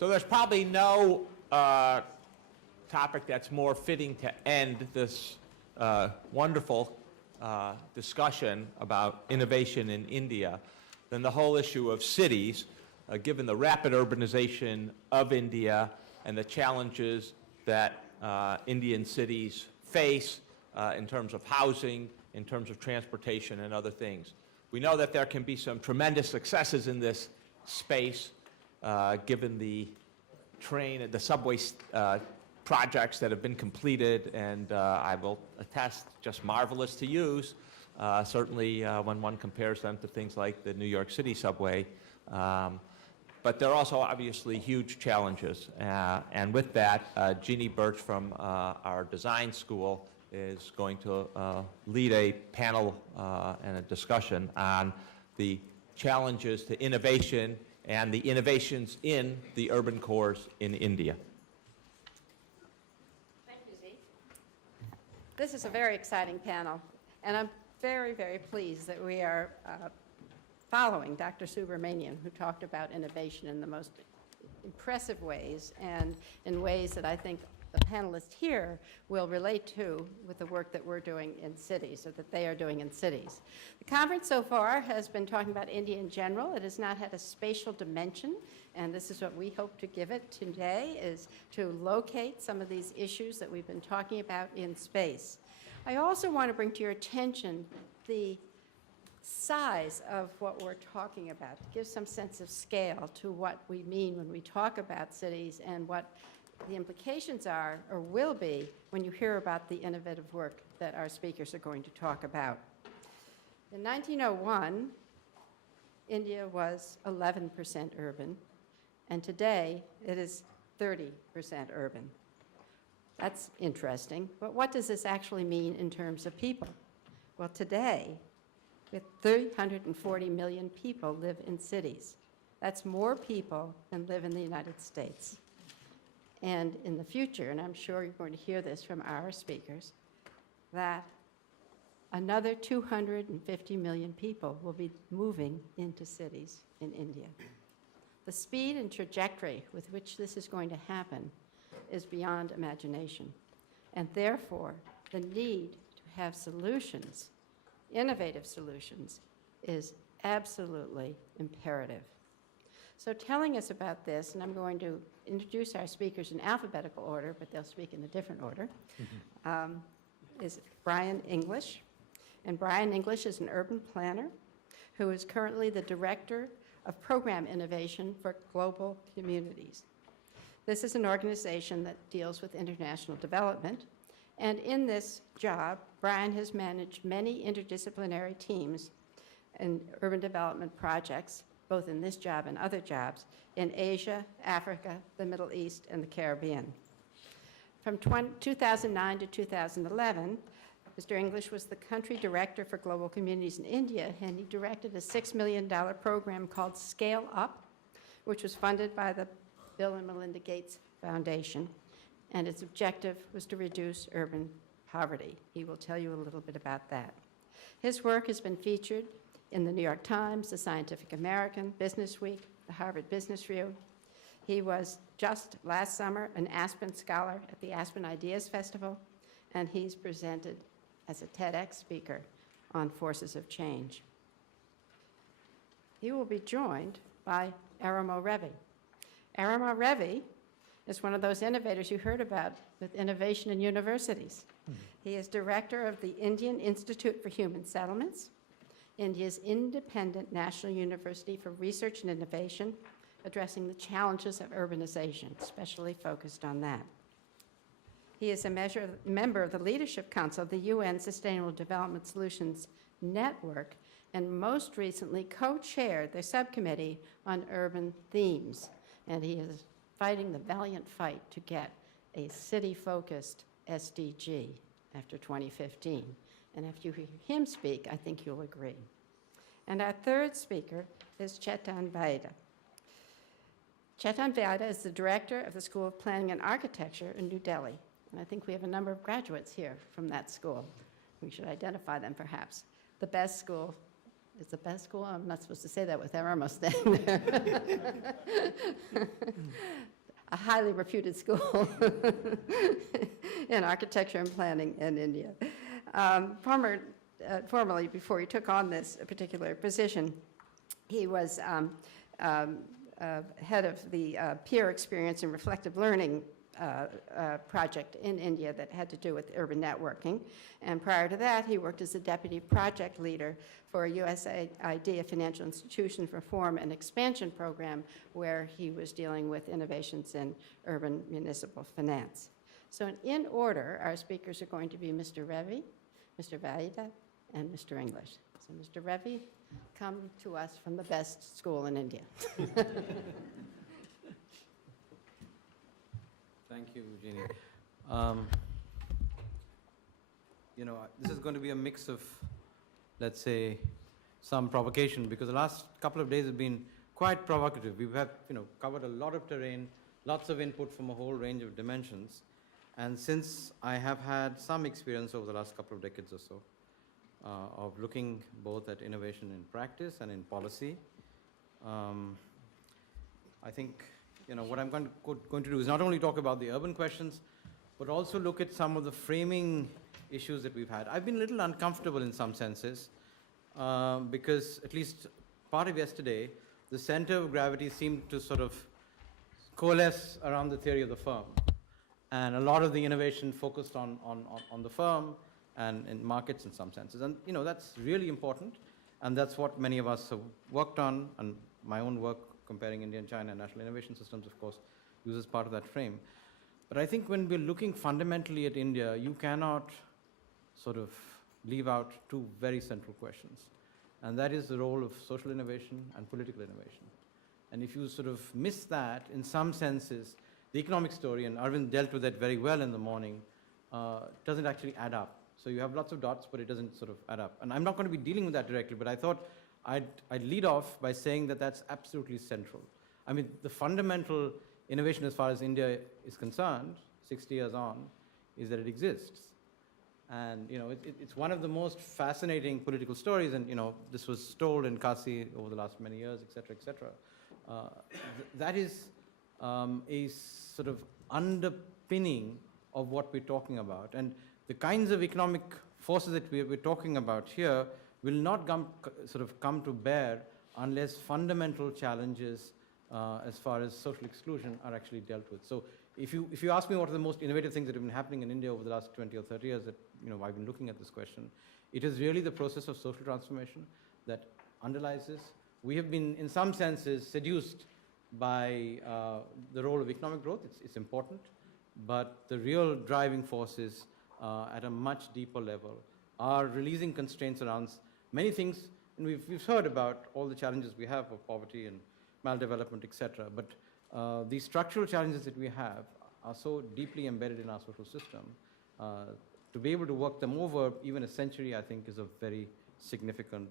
So there's probably no topic that's more fitting to end this wonderful discussion about innovation in India than the whole issue of cities, given the rapid urbanization of India and the challenges that Indian cities face in terms of housing, in terms of transportation and other things. We know that there can be some tremendous successes in this space, given the train and the subway projects that have been completed, and I will attest, just marvelous to use, certainly when one compares them to things like the New York City subway. But there are also obviously huge challenges. And with that, Eugenie Birch from our design school is going to lead a panel and a discussion on the challenges to innovation and the innovations in the urban cores in India. Thank you, Zeke. This is a very exciting panel, and I'm very, very pleased that we are following Dr. Subramanian, who talked about innovation in the most impressive ways and in ways that I think the panelists here will relate to with the work that we're doing in cities, or that they are doing in cities. The conference so far has been talking about India in general. It has not had a spatial dimension, and this is what we hope to give it today, is to locate some of these issues that we've been talking about in space. I also want to bring to your attention the size of what we're talking about, to give some sense of scale to what we mean when we talk about cities and what the implications are or will be when you hear about the innovative work that our speakers are going to talk about. In 1901, India was 11% urban, and today it is 30% urban. That's interesting, but what does this actually mean in terms of people? Well, today, with 340 million people live in cities. That's more people than live in the United States. And in the future, and I'm sure you're going to hear this from our speakers, that another 250 million people will be moving into cities in India. The speed and trajectory with which this is going to happen is beyond imagination. And therefore, the need to have solutions, innovative solutions, is absolutely imperative. So telling us about this, and I'm going to introduce our speakers in alphabetical order, but they'll speak in a different order, is Brian English. And Brian English is an urban planner who is currently the Director of Program Innovation for Global Communities. This is an organization that deals with international development. And in this job, Brian has managed many interdisciplinary teams and urban development projects, both in this job and other jobs, in Asia, Africa, the Middle East, and the Caribbean. From 2009 to 2011, Mr. English was the country director for global communities in India, and he directed a $6 million program called Scale Up, which was funded by the Bill and Melinda Gates Foundation, and its objective was to reduce urban poverty. He will tell you a little bit about that. His work has been featured in the New York Times, the Scientific American, Business Week, the Harvard Business Review. He was just last summer an Aspen Scholar at the Aspen Ideas Festival, and he's presented as a TEDx speaker on forces of change. He will be joined by Aromar Revi. Aromar Revi is one of those innovators you heard about with innovation in universities. He is director of the Indian Institute for Human Settlements, India's independent national university for research and innovation, addressing the challenges of urbanization, especially focused on that. He is a member of the Leadership Council of the UN Sustainable Development Solutions Network, and most recently co-chaired the subcommittee on urban themes. And he is fighting the valiant fight to get a city-focused SDG after 2015. And if you hear him speak, I think you'll agree. And our third speaker is Chetan Vaidya. Chetan Vaidya is the director of the School of Planning and Architecture in New Delhi. And I think we have a number of graduates here from that school. We should identify them, perhaps. The best school it's the best school. I'm not supposed to say that with Aromar standing there. A highly reputed school in architecture and planning in India. Formerly, before he took on this particular position, he was head of the peer experience and reflective learning project in India that had to do with urban networking. And prior to that, he worked as a deputy project leader for a USAID, a financial institution reform and expansion program, where he was dealing with innovations in urban municipal finance. So in order, our speakers are going to be Mr. Revi, Mr. Vaidya, and Mr. English. So Mr. Revi, come to us from the best school in India. Thank you, Eugenie. This is going to be a mix of, let's say, some provocation, because the last couple of days have been quite provocative. We've had, covered a lot of terrain, lots of input from a whole range of dimensions. And since I have had some experience over the last couple of decades or so of looking both at innovation in practice and in policy, I think what I'm going to do is not only talk about the urban questions, but also look at some of the framing issues that we've had. I've been a little uncomfortable in some senses because, at least part of yesterday, the center of gravity seemed to sort of coalesce around the theory of the firm. And a lot of the innovation focused on the firm and in markets in some senses. And that's really important, and that's what many of us have worked on, and my own work comparing India and China and national innovation systems, of course, uses part of that frame. But I think when we're looking fundamentally at India, you cannot sort of leave out two very central questions. And that is the role of social innovation and political innovation. And if you sort of miss that, in some senses, the economic story, and Arvind dealt with that very well in the morning, doesn't actually add up. So you have lots of dots, but it doesn't sort of add up. And I'm not going to be dealing with that directly, but I thought I'd lead off by saying that that's absolutely central. I mean, the fundamental innovation as far as India is concerned, 60 years on, is that it exists. And it's one of the most fascinating political stories, and this was told in Kasi over the last many years, et cetera, et cetera. That is a sort of underpinning of what we're talking about. And the kinds of economic forces that we're talking about here will not come to bear unless fundamental challenges as far as social exclusion are actually dealt with. So if you ask me what are the most innovative things that have been happening in India over the last 20 or 30 years that I've been looking at this question, it is really the process of social transformation that underlies this. We have been, in some senses, seduced by the role of economic growth. It's important, but the real driving forces at a much deeper level are releasing constraints around many things, and we've heard about all the challenges we have of poverty and maldevelopment, etc. But these structural challenges that we have are so deeply embedded in our social system. To be able to work them over even a century, I think, is a very significant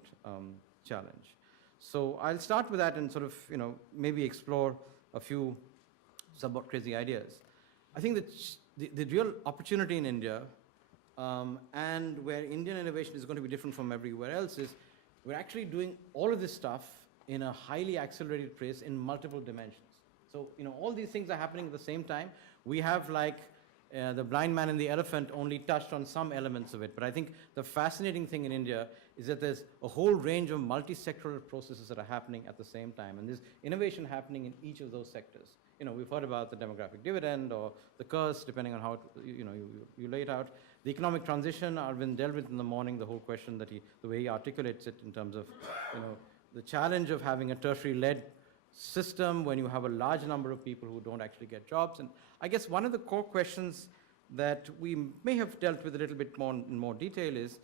challenge. So I'll start with that and sort of, maybe explore a few somewhat crazy ideas. I think that the real opportunity in India and where Indian innovation is going to be different from everywhere else is we're actually doing all of this stuff in a highly accelerated pace in multiple dimensions. So, all these things are happening at the same time. We have the blind man and the elephant only touched on some elements of it. But I think the fascinating thing in India is that there's a whole range of multi-sectoral processes that are happening at the same time. And there's innovation happening in each of those sectors. We've heard about the demographic dividend or the curse, depending on how you lay it out. The economic transition, Arvind dealt with in the morning, the whole question that the way he articulates it in terms of, the challenge of having a tertiary-led system when you have a large number of people who don't actually get jobs. And I guess one of the core questions that we may have dealt with a little bit more in more detail is,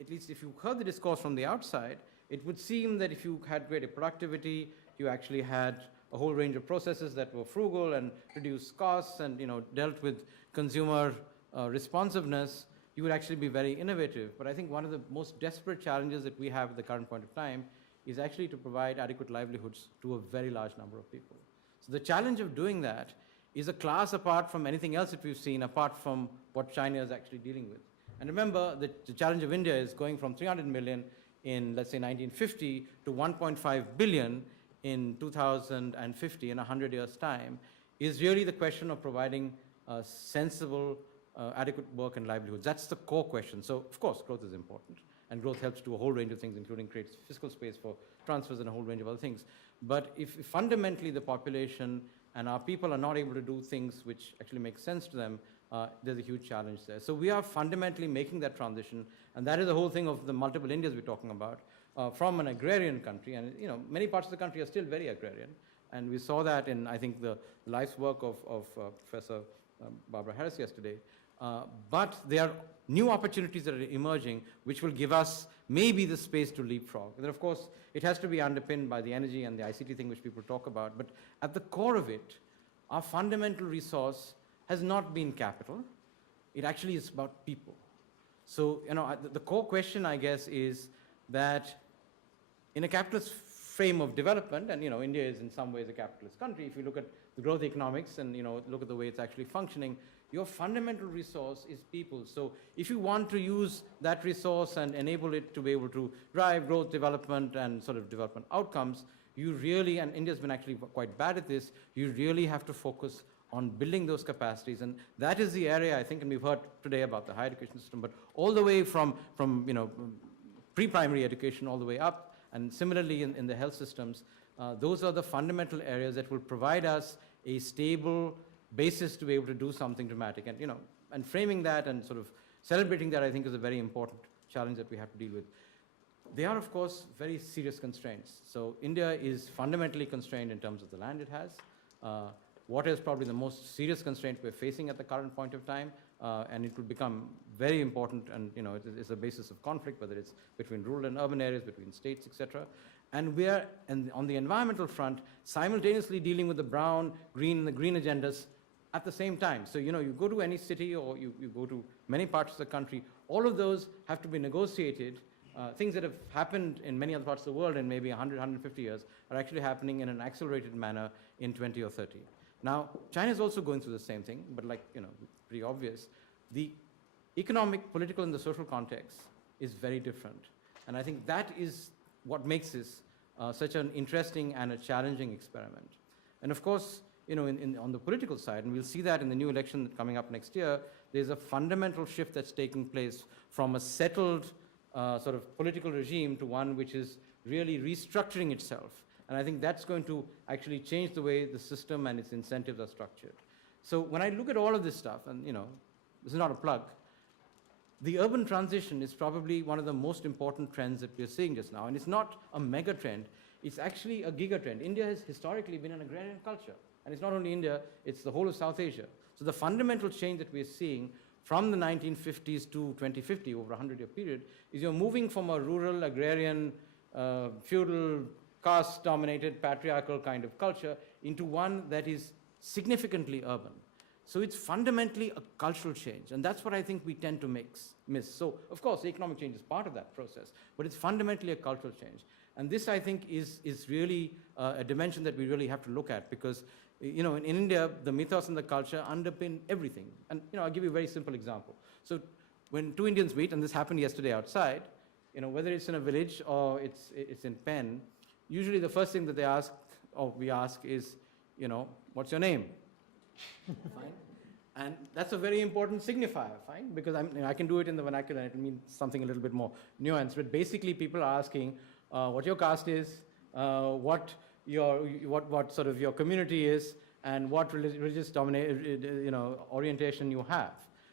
at least if you heard the discourse from the outside, it would seem that if you had greater productivity, you actually had a whole range of processes that were frugal and reduced costs and dealt with consumer responsiveness, you would actually be very innovative. But I think one of the most desperate challenges that we have at the current point of time is actually to provide adequate livelihoods to a very large number of people. So the challenge of doing that is a class apart from anything else that we've seen, apart from what China is actually dealing with. And remember that the challenge of India is going from 300 million in, let's say, 1950 to 1.5 billion in 2050, in 100 years' time, is really the question of providing sensible, adequate work and livelihoods. That's the core question. So, of course, growth is important, and growth helps do a whole range of things, including creates fiscal space for transfers and a whole range of other things. But if fundamentally the population and our people are not able to do things which actually make sense to them, there's a huge challenge there. So we are fundamentally making that transition, and that is the whole thing of the multiple Indias we're talking about, from an agrarian country, and many parts of the country are still very agrarian, and we saw that in, I think, the life's work of Professor Barbara Harris yesterday. But there are new opportunities that are emerging which will give us maybe the space to leapfrog. And then, of course, it has to be underpinned by the energy and the ICT thing which people talk about. But at the core of it, our fundamental resource has not been capital. It actually is about people. So, the core question, I guess, is that in a capitalist frame of development, and India is in some ways a capitalist country, if you look at the growth economics and look at the way it's actually functioning, your fundamental resource is people. So if you want to use that resource and enable it to be able to drive growth, development, and sort of development outcomes, you really, and India's been actually quite bad at this, you really have to focus on building those capacities. And that is the area, I think, and we've heard today about the higher education system, but all the way from pre-primary education all the way up, and similarly in the health systems, those are the fundamental areas that will provide us a stable basis to be able to do something dramatic. And, and framing that and sort of celebrating that, I think, is a very important challenge that we have to deal with. They are, of course, very serious constraints. So India is fundamentally constrained in terms of the land it has. Water is probably the most serious constraint we're facing at the current point of time, and it will become very important, and it's a basis of conflict, whether it's between rural and urban areas, between states, etc. And we are, on the environmental front, simultaneously dealing with the brown, green, and the green agendas at the same time. So, you go to any city or you go to many parts of the country, all of those have to be negotiated. Things that have happened in many other parts of the world in maybe 100, 150 years are actually happening in an accelerated manner in 20 or 30. Now, China is also going through the same thing, but pretty obvious. The economic, political, and the social context is very different. And I think that is what makes this such an interesting and a challenging experiment. And of course, on the political side, and we'll see that in the new election coming up next year, there's a fundamental shift that's taking place from a settled sort of political regime to one which is really restructuring itself. And I think that's going to actually change the way the system and its incentives are structured. So when I look at all of this stuff, and this is not a plug, the urban transition is probably one of the most important trends that we're seeing just now. And it's not a mega trend, it's actually a giga trend. India has historically been an agrarian culture. And it's not only India, it's the whole of South Asia. So the fundamental change that we're seeing from the 1950s to 2050, over a 100-year period, is you're moving from a rural, agrarian, feudal, caste-dominated, patriarchal kind of culture into one that is significantly urban. So it's fundamentally a cultural change, and that's what I think we tend to miss. So, of course, economic change is part of that process, but it's fundamentally a cultural change. And this, I think, is really a dimension that we really have to look at, because in India, the mythos and the culture underpin everything. And I'll give you a very simple example. So when two Indians meet, and this happened yesterday outside, whether it's in a village or it's in Penn, usually the first thing that they ask, or we ask, is, what's your name? Fine. And that's a very important signifier, fine, because I can do it in the vernacular and it means something a little bit more nuanced. But basically, people are asking what your caste is, what sort of your community is, and what religious orientation you have.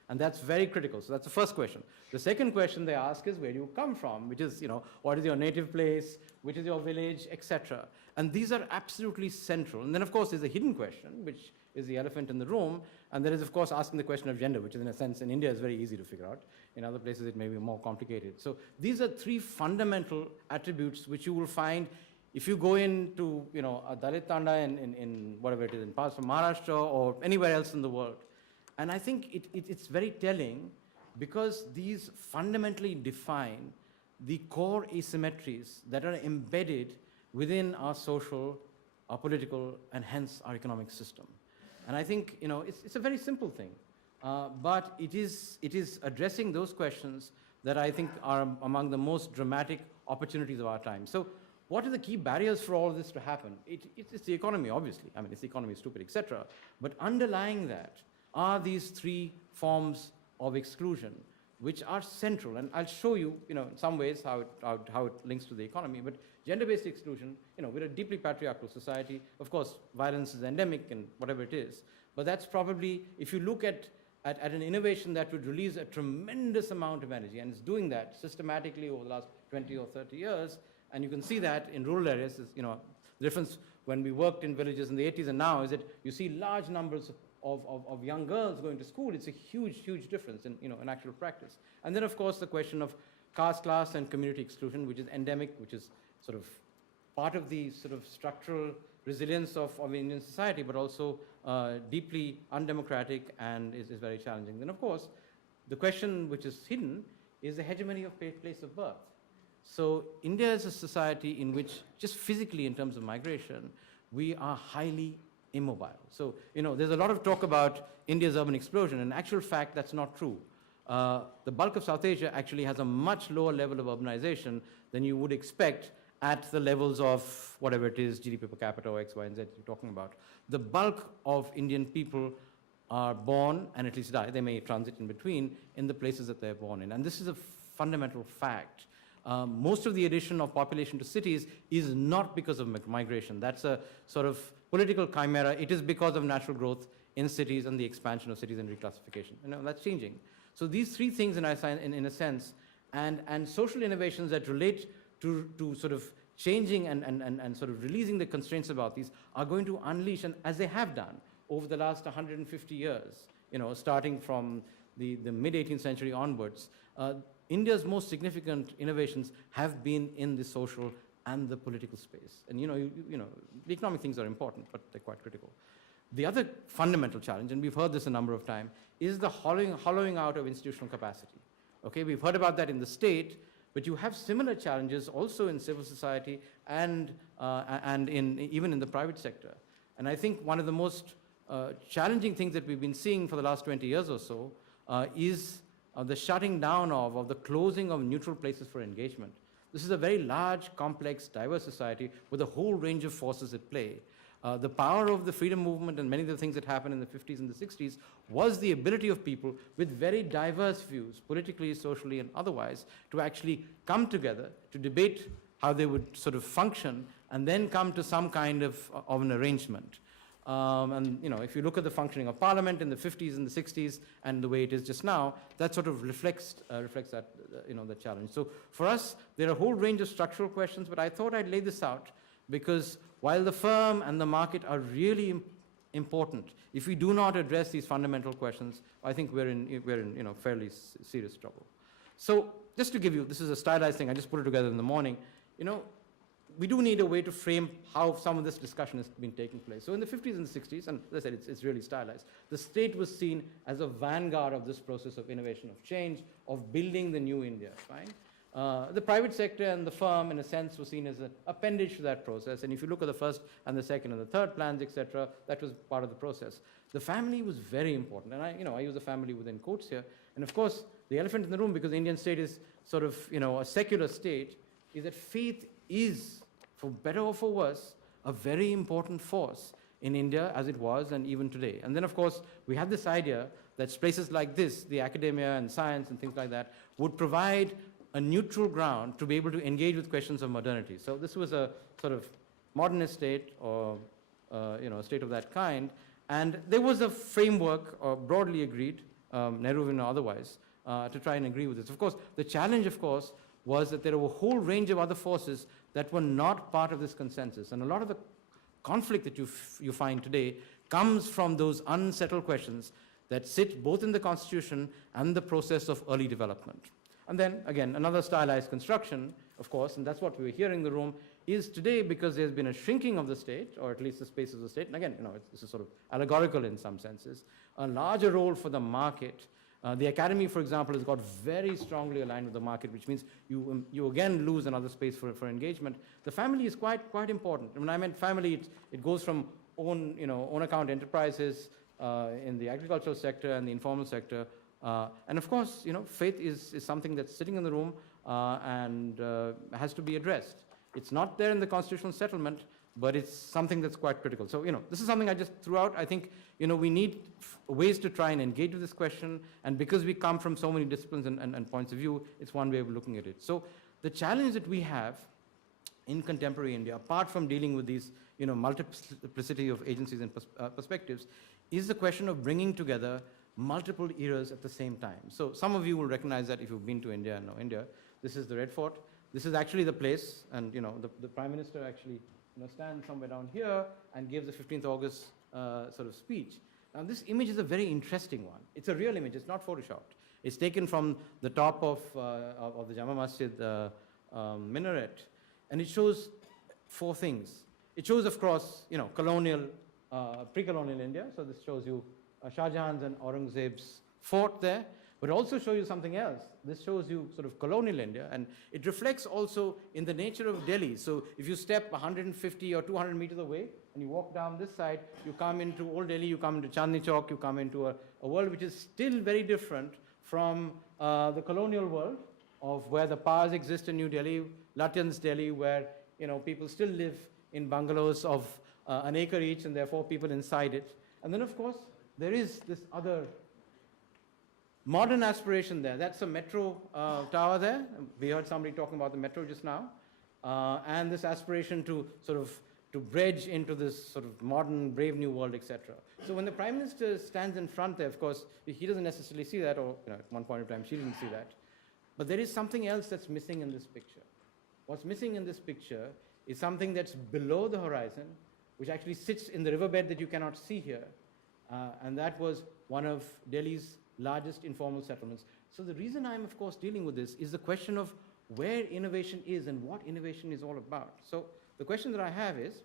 And that's very critical. So that's the first question. The second question they ask is, where do you come from? Which is, what is your native place? Which is your village, etc. And these are absolutely central. And then, of course, there's a hidden question, which is the elephant in the room. And there is, of course, asking the question of gender, which is, in a sense, in India is very easy to figure out. In other places, it may be more complicated. So these are three fundamental attributes which you will find if you go into, a Dalit Tanda in whatever it is, in parts of Maharashtra or anywhere else in the world. And I think it's very telling, because these fundamentally define the core asymmetries that are embedded within our social, our political, and hence our economic system. And I think it's a very simple thing, but it is addressing those questions that I think are among the most dramatic opportunities of our time. So what are the key barriers for all of this to happen? It's the economy, obviously. I mean, it's the economy is stupid, etc. But underlying that are these three forms of exclusion, which are central. And I'll show you, in some ways how it links to the economy. But gender-based exclusion, we're a deeply patriarchal society. Of course, violence is endemic and whatever it is. But that's probably, if you look at an innovation that would release a tremendous amount of energy, and it's doing that systematically over the last 20 or 30 years, and you can see that in rural areas, is, the difference when we worked in villages in the 80s and now is that you see large numbers of young girls going to school. It's a huge, huge difference in actual practice. And then, of course, the question of caste, class, and community exclusion, which is endemic, which is sort of part of the sort of structural resilience of Indian society, but also deeply undemocratic and is very challenging. Then, of course, the question which is hidden is the hegemony of place of birth. So India is a society in which, just physically in terms of migration, we are highly immobile. So, there's a lot of talk about India's urban explosion. In actual fact, that's not true. The bulk of South Asia actually has a much lower level of urbanization than you would expect at the levels of whatever it is, GDP per capita or X, Y, and Z you're talking about. The bulk of Indian people are born and at least die. They may transit in between in the places that they're born in. And this is a fundamental fact. Most of the addition of population to cities is not because of migration. That's a sort of political chimera. It is because of natural growth in cities and the expansion of cities and reclassification. That's changing. So these three things, in a sense, and social innovations that relate to sort of changing and sort of releasing the constraints about these are going to unleash, and as they have done over the last 150 years, starting from the mid-18th century onwards, India's most significant innovations have been in the social and the political space. And the economic things are important, but they're quite critical. The other fundamental challenge, and we've heard this a number of times, is the hollowing out of institutional capacity. Okay, we've heard about that in the state, but you have similar challenges also in civil society and even in the private sector. And I think one of the most challenging things that we've been seeing for the last 20 years or so is the shutting down of the closing of neutral places for engagement. This is a very large, complex, diverse society with a whole range of forces at play. The power of the freedom movement and many of the things that happened in the 50s and the 60s was the ability of people with very diverse views, politically, socially, and otherwise, to actually come together, to debate how they would sort of function, and then come to some kind of an arrangement. If you look at the functioning of Parliament in the 50s and the 60s and the way it is just now, that sort of reflects that, the challenge. So for us, there are a whole range of structural questions, but I thought I'd lay this out because while the firm and the market are really important, if we do not address these fundamental questions, I think we're in fairly serious trouble. So just to give you, this is a stylized thing, I just put it together in the morning, we do need a way to frame how some of this discussion has been taking place. So in the 50s and 60s, and as I said, it's really stylized, the state was seen as a vanguard of this process of innovation, of change, of building the new India, right? The private sector and the firm, in a sense, was seen as an appendage to that process. And if you look at the first and the second and the third plans, etc., that was part of the process. The family was very important. And I use the family within quotes here. And of course, the elephant in the room, because the Indian state is sort of, a secular state, is that faith is, for better or for worse, a very important force in India as it was and even today. And then, of course, we have this idea that places like this, the academia and science and things like that, would provide a neutral ground to be able to engage with questions of modernity. So this was a sort of modernist state or a state of that kind. And there was a framework broadly agreed, Nehruvian or otherwise, to try and agree with this. Of course, the challenge, of course, was that there were a whole range of other forces that were not part of this consensus. And a lot of the conflict that you find today comes from those unsettled questions that sit both in the Constitution and the process of early development. And then, again, another stylized construction, of course, and that's what we were hearing in the room, is today, because there's been a shrinking of the state, or at least the space of the state, and again, this is sort of allegorical in some senses, a larger role for the market. The academy, for example, has got very strongly aligned with the market, which means you again lose another space for engagement. The family is quite important. When I meant family, it goes from own account enterprises in the agricultural sector and the informal sector. And of course, faith is something that's sitting in the room. and has to be addressed. It's not there in the constitutional settlement, but it's something that's quite critical. So, this is something I just threw out. I think, we need ways to try and engage with this question, and because we come from so many disciplines and points of view, it's one way of looking at it. So the challenge that we have in contemporary India, apart from dealing with these, multiplicity of agencies and perspectives, is the question of bringing together multiple eras at the same time. So some of you will recognize that if you've been to India and know India. This is the Red Fort. This is actually the place, and the Prime Minister actually stands somewhere down here and gives the 15th August sort of speech. Now this image is a very interesting one. It's a real image, it's not photoshopped. It's taken from the top of the Jama Masjid minaret, and it shows four things. It shows, of course, colonial, pre-colonial India. So this shows you Shah Jahan's and Aurangzeb's fort there, but also show you something else. This shows you sort of colonial India, and it reflects also in the nature of Delhi. So if you step 150 or 200 meters away and you walk down this side, you come into Old Delhi, you come into Chandni Chowk, you come into a world which is still very different from the colonial world of where the powers exist in New Delhi, Lutyens' Delhi, where people still live in bungalows of an acre each, and therefore people inside it. And then, of course, there is this other modern aspiration there. That's a metro tower there. We heard somebody talking about the metro just now. And this aspiration to sort of to bridge into this sort of modern, brave new world, etc. So when the Prime Minister stands in front there, of course, he doesn't necessarily see that, or at one point in time she didn't see that. But there is something else that's missing in this picture. What's missing in this picture is something that's below the horizon, which actually sits in the riverbed that you cannot see here. And that was one of Delhi's largest informal settlements. So the reason I'm, of course, dealing with this is the question of where innovation is and what innovation is all about. So the question that I have is,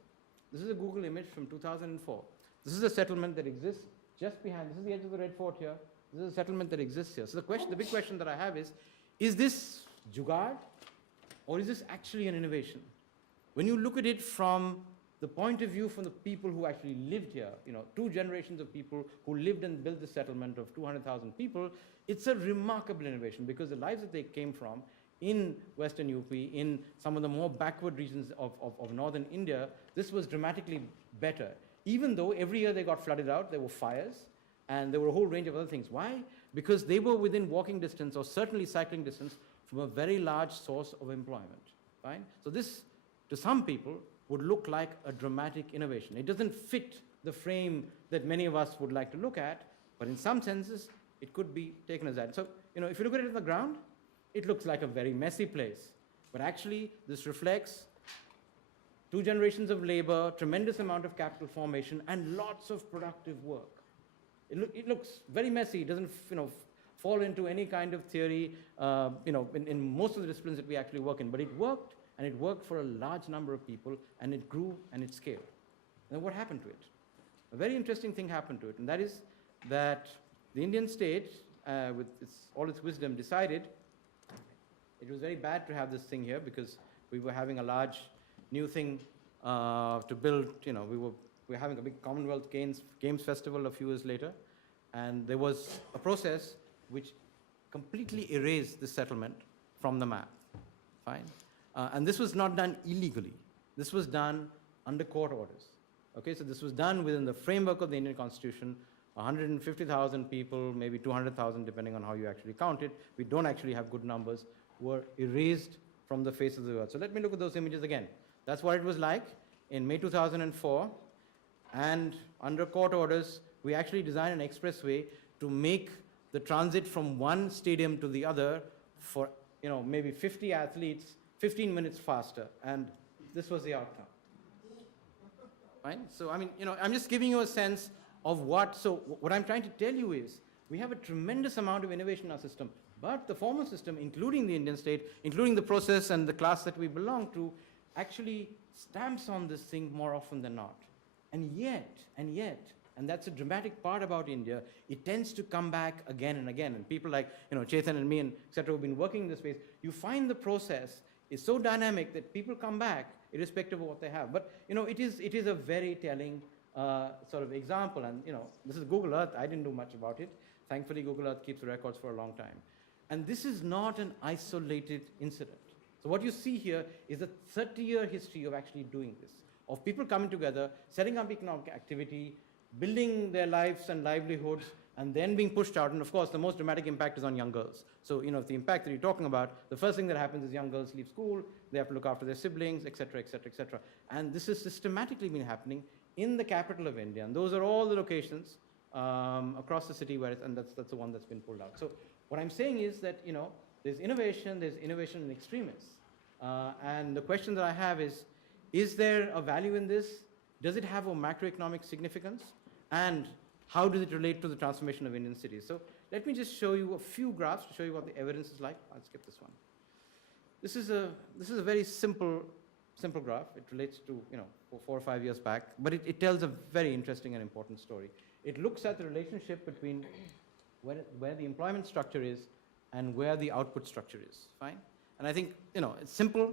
this is a Google image from 2004. This is a settlement that exists just behind. This is the edge of the Red Fort here. This is a settlement that exists here. So the big question that I have is this jugaad, or is this actually an innovation? When you look at it from the point of view from the people who actually lived here, 2 generations of people who lived and built the settlement of 200,000 people, it's a remarkable innovation because the lives that they came from in Western UP, in some of the more backward regions of northern India, this was dramatically better. Even though every year they got flooded out, there were fires, and there were a whole range of other things. Why? Because they were within walking distance, or certainly cycling distance, from a very large source of employment. Fine? So this, to some people, would look like a dramatic innovation. It doesn't fit the frame that many of us would like to look at, but in some senses, it could be taken as that. So, if you look at it on the ground, it looks like a very messy place. But actually, this reflects 2 generations of labor, tremendous amount of capital formation, and lots of productive work. It looks very messy. It doesn't, fall into any kind of theory, in most of the disciplines that we actually work in. But it worked, and it worked for a large number of people, and it grew and it scaled. And then what happened to it? A very interesting thing happened to it, and that is that the Indian state, with all its wisdom, decided it was very bad to have this thing here because we were having a large new thing to build. We were having a big Commonwealth Games festival a few years later, and there was a process which completely erased the settlement from the map. Fine. And this was not done illegally. This was done under court orders. Okay, so this was done within the framework of the Indian Constitution. 150,000 people, maybe 200,000, depending on how you actually count it. We don't actually have good numbers, were erased from the face of the earth. So let me look at those images again. That's what it was like in May 2004. And under court orders, we actually designed an expressway to make the transit from one stadium to the other for maybe 50 athletes 15 minutes faster, and this was the outcome. Fine? So, I'm just giving you a sense of what I'm trying to tell you is, we have a tremendous amount of innovation in our system, but the formal system, including the Indian state, including the process and the class that we belong to, actually stamps on this thing more often than not. And yet, and that's a dramatic part about India, it tends to come back again and again. And people like, Chetan and me and et cetera, who've been working in this space, you find the process is so dynamic that people come back irrespective of what they have. But, it is a very telling sort of example. And, this is Google Earth. I didn't do much about it. Thankfully, Google Earth keeps the records for a long time. And this is not an isolated incident. So what you see here is a 30-year history of actually doing this, of people coming together, setting up economic activity, building their lives and livelihoods, and then being pushed out. And of course, the most dramatic impact is on young girls. So, the impact that you're talking about, the first thing that happens is young girls leave school, they have to look after their siblings, et cetera, et cetera, et cetera. And this has systematically been happening in the capital of India. And those are all the locations across the city where and that's the one that's been pulled out. So what I'm saying is that, there's innovation in extremis. And the question that I have is there a value in this? Does it have a macroeconomic significance? And how does it relate to the transformation of Indian cities? So let me just show you a few graphs to show you what the evidence is like. I'll skip this one. This is a very simple graph. It relates to 4 or 5 years back, but it tells a very interesting and important story. It looks at the relationship between where the employment structure is and where the output structure is. Fine. And I think it's simple,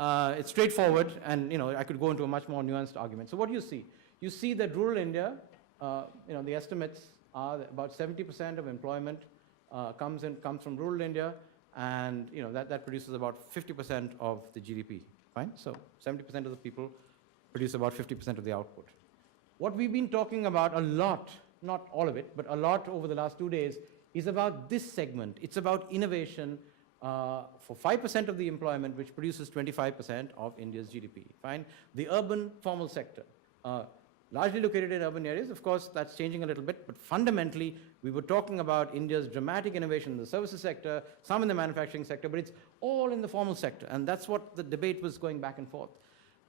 it's straightforward, and I could go into a much more nuanced argument. So what do you see? You see that rural India. The estimates are that about 70% of employment comes from rural India, and that produces about 50% of the GDP. Fine. So 70% of the people produce about 50% of the output. What we've been talking about a lot, not all of it, but a lot over the last 2 days, is about this segment. It's about innovation for 5% of the employment, which produces 25% of India's GDP. Fine. The urban formal sector. Largely located in urban areas. Of course, that's changing a little bit, but fundamentally, we were talking about India's dramatic innovation in the services sector, some in the manufacturing sector, but it's all in the formal sector, and that's what the debate was going back and forth.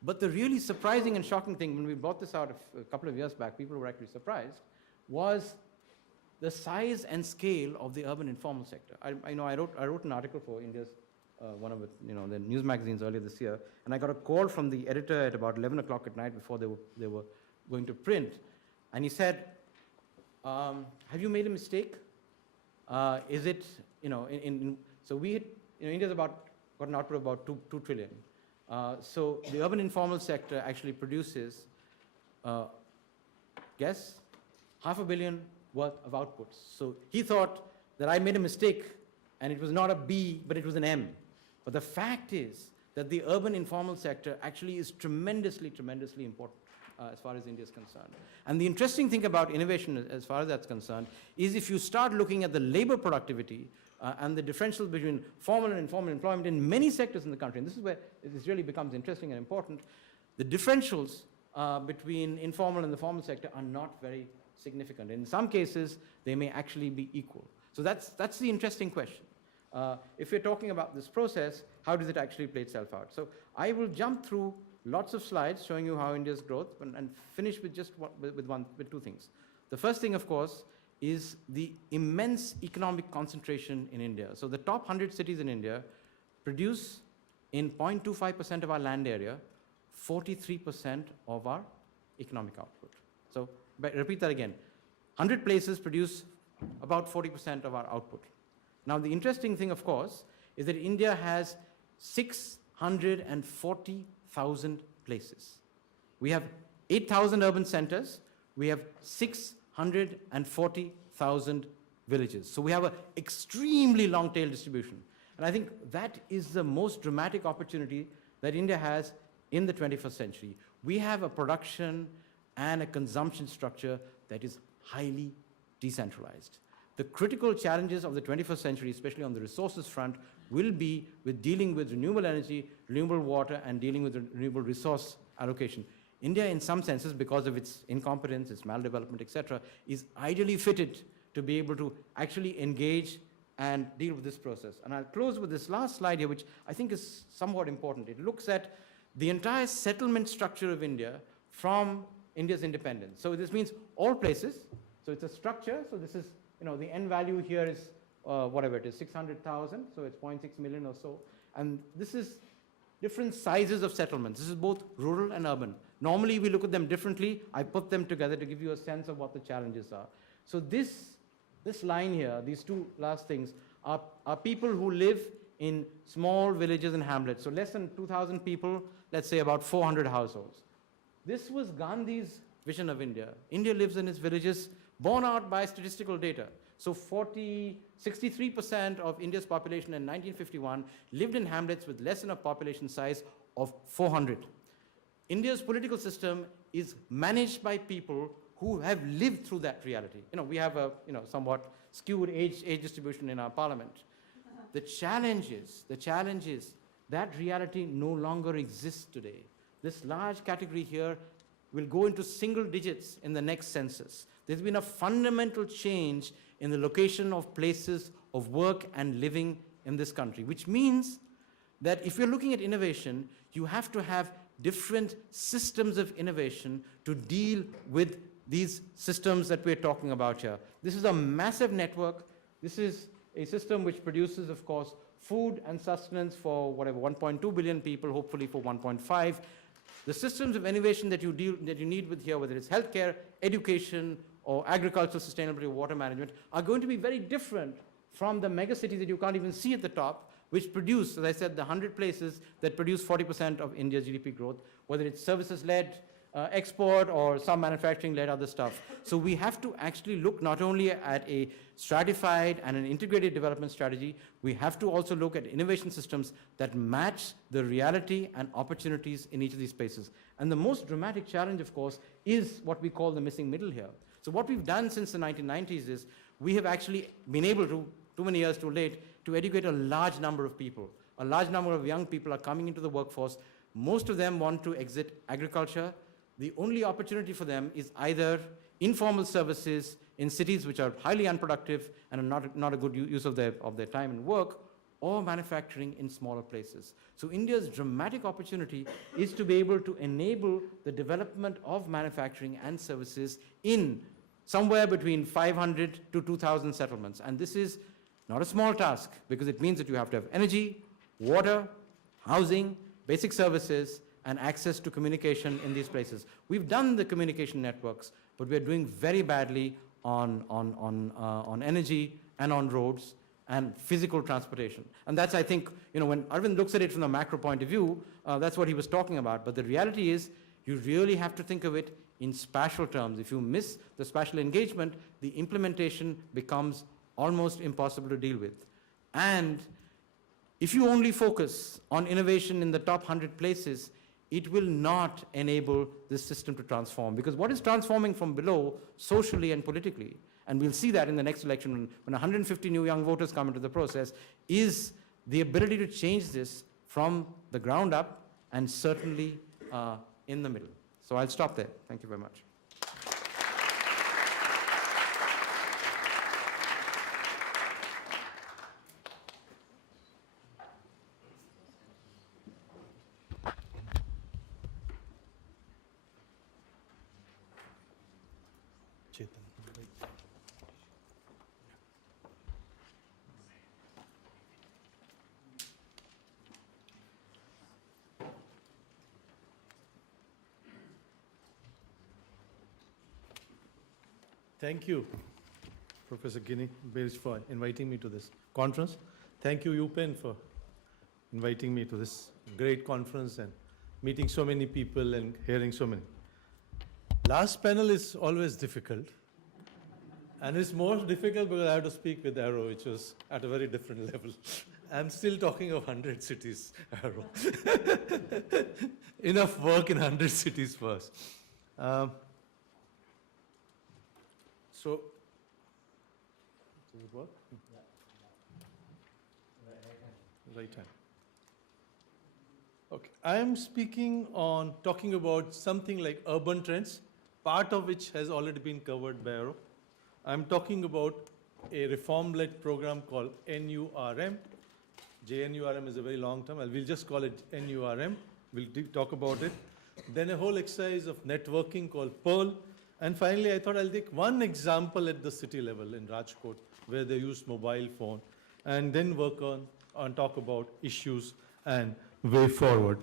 But the really surprising and shocking thing, when we brought this out a couple of years back, people were actually surprised, was the size and scale of the urban informal sector. I wrote an article for India's, one of the news magazines earlier this year, and I got a call from the editor at about 11 o'clock at night before they were going to print, and he said, have you made a mistake? Is it, so we had, India's got an output of about 2 trillion. So the urban informal sector actually produces, guess, 500 million worth of outputs. So he thought that I made a mistake, and it was not a B, but it was an M. But the fact is that the urban informal sector actually is tremendously, tremendously important. As far as India is concerned. And the interesting thing about innovation, as far as that's concerned, is if you start looking at the labor productivity and the differentials between formal and informal employment in many sectors in the country, and this is where this really becomes interesting and important, the differentials between informal and the formal sector are not very significant. In some cases, they may actually be equal. So that's the interesting question. If we're talking about this process, how does it actually play itself out? So I will jump through lots of slides showing you how India's growth, and finish with just with 2 things. The first thing, of course, is the immense economic concentration in India. So the top 100 cities in India produce, in 0.25% of our land area, 43% of our economic output. So repeat that again. 100 places produce about 40% of our output. Now, the interesting thing, of course, is that India has 640,000 places. We have 8,000 urban centers. We have 640,000 villages. So we have an extremely long tail distribution. And I think that is the most dramatic opportunity that India has in the 21st century. We have a production and a consumption structure that is highly decentralized. The critical challenges of the 21st century, especially on the resources front, will be with dealing with renewable energy, renewable water, and dealing with renewable resource allocation. India, in some senses, because of its incompetence, its maldevelopment, etc., is ideally fitted to be able to actually engage and deal with this process. And I'll close with this last slide here, which I think is somewhat important. It looks at the entire settlement structure of India from India's independence. So this means all places. So it's a structure. So this is, the end value here is whatever it is, 600,000. So it's 0.6 million or so. And this is different sizes of settlements. This is both rural and urban. Normally, we look at them differently. I put them together to give you a sense of what the challenges are. So this line here, these 2 last things, are people who live in small villages and hamlets. So less than 2,000 people, let's say about 400 households. This was Gandhi's vision of India. India lives in its villages, borne out by statistical data. So 40 63% of India's population in 1951 lived in hamlets with less than a population size of 400. India's political system is managed by people who have lived through that reality. We have a somewhat skewed age distribution in our parliament. The challenge is that reality no longer exists today. This large category here will go into single digits in the next census. There's been a fundamental change in the location of places of work and living in this country, which means that if you're looking at innovation, you have to have different systems of innovation to deal with these systems that we're talking about here. This is a massive network. This is a system which produces, of course, food and sustenance for 1.2 billion people, hopefully for 1.5. The systems of innovation that you need with here, whether it's healthcare, education, or agricultural sustainability or water management, are going to be very different from the megacities that you can't even see at the top, which produce, as I said, the 100 places that produce 40% of India's GDP growth, whether it's services-led export or some manufacturing-led other stuff. So we have to actually look not only at a stratified and an integrated development strategy, we have to also look at innovation systems that match the reality and opportunities in each of these spaces. And the most dramatic challenge, of course, is what we call the missing middle here. So what we've done since the 1990s is we have actually been able to, too many years too late, to educate a large number of people. A large number of young people are coming into the workforce. Most of them want to exit agriculture. The only opportunity for them is either informal services in cities which are highly unproductive and are not a good use of their time and work, or manufacturing in smaller places. So India's dramatic opportunity is to be able to enable the development of manufacturing and services in somewhere between 500 to 2,000 settlements. And this is not a small task, because it means that you have to have energy, water, housing, basic services, and access to communication in these places. We've done the communication networks, but we're doing very badly on energy and on roads and physical transportation. And that's, I think, when Arvind looks at it from the macro point of view, that's what he was talking about. But the reality is, you really have to think of it in spatial terms. If you miss the spatial engagement, the implementation becomes almost impossible to deal with. And if you only focus on innovation in the top 100 places, it will not enable this system to transform. Because what is transforming from below, socially and politically, and we'll see that in the next election when 150 new young voters come into the process, is the ability to change this from the ground up and certainly in the middle. So I'll stop there. Thank you very much. Chetan. Thank you, Professor Eugenie Birch, for inviting me to this conference. Thank you, Penn, for inviting me to this great conference and meeting so many people and hearing so many. Last panel is always difficult, and it's more difficult because I have to speak with Arrow, which was at a very different level. I'm still talking of 100 cities, Arrow. Enough work in 100 cities first. So, does it work? Right hand. Okay, I am talking about something like urban trends, part of which has already been covered by Arrow. I'm talking about a reform-led program called NURM. JNURM is a very long term. We'll just call it NURM. We'll talk about it. Then a whole exercise of networking called Pearl. And finally, I thought I'll take one example at the city level in Rajkot, where they use mobile phone, and then work on talk about issues and way forward.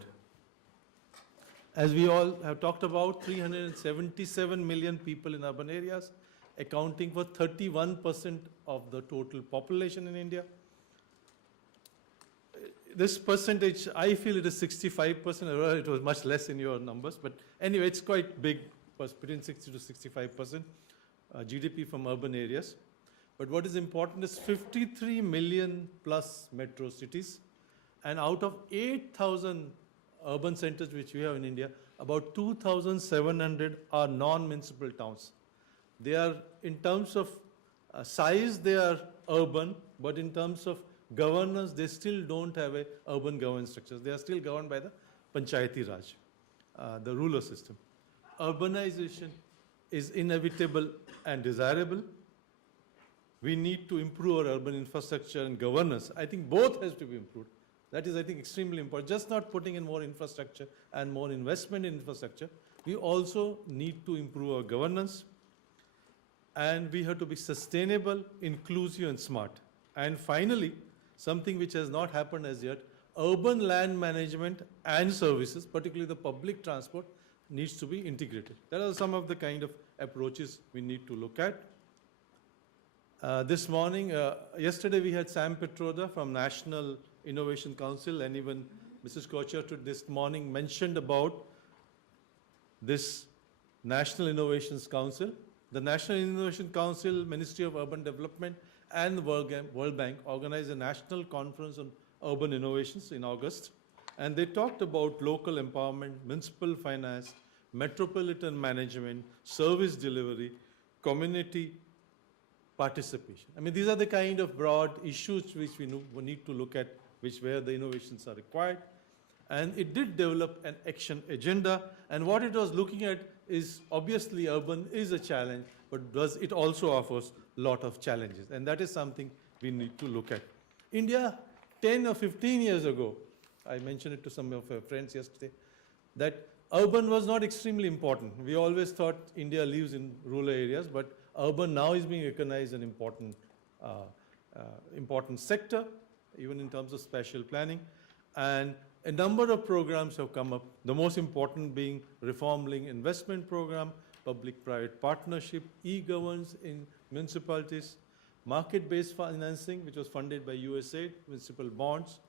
As we all have talked about, 377 million people in urban areas, accounting for 31% of the total population in India. This percentage, I feel it is 65%. It was much less in your numbers, but anyway, it's quite big, between 60 to 65% GDP from urban areas. But what is important is 53 million plus metro cities, and out of 8,000 urban centers which we have in India, about 2,700 are non-municipal towns. They are, in terms of size, they are urban, but in terms of governance, they still don't have a urban governance structure. They are still governed by the Panchayati Raj, the ruler system. Urbanization is inevitable and desirable. We need to improve our urban infrastructure and governance. I think both has to be improved. That is, I think, extremely important. Just not putting in more infrastructure and more investment in infrastructure. We also need to improve our governance. And we have to be sustainable, inclusive, and smart. And finally, something which has not happened as yet, urban land management and services, particularly the public transport, needs to be integrated. That are some of the kind of approaches we need to look at. This morning, yesterday we had Sam Petroda from National Innovation Council, and even Mrs. Kocher this morning mentioned about this National Innovations Council. The National Innovation Council, Ministry of Urban Development, and the World Bank organized a national conference on urban innovations in August. And they talked about local empowerment, municipal finance, metropolitan management, service delivery, community participation. I mean, these are the kind of broad issues which we need to look at, where the innovations are required. And it did develop an action agenda. And what it was looking at is, obviously, urban is a challenge, but it also offers a lot of challenges. And that is something we need to look at. India, 10 or 15 years ago, I mentioned it to some of our friends yesterday, that urban was not extremely important. We always thought India lives in rural areas, but urban now is being recognized as an important sector, even in terms of spatial planning. And a number of programs have come up, the most important being Reform Link Investment Program, Public-Private Partnership, e-governance in municipalities, market-based financing, which was funded by USAID, municipal bonds,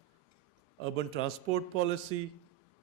urban transport policy,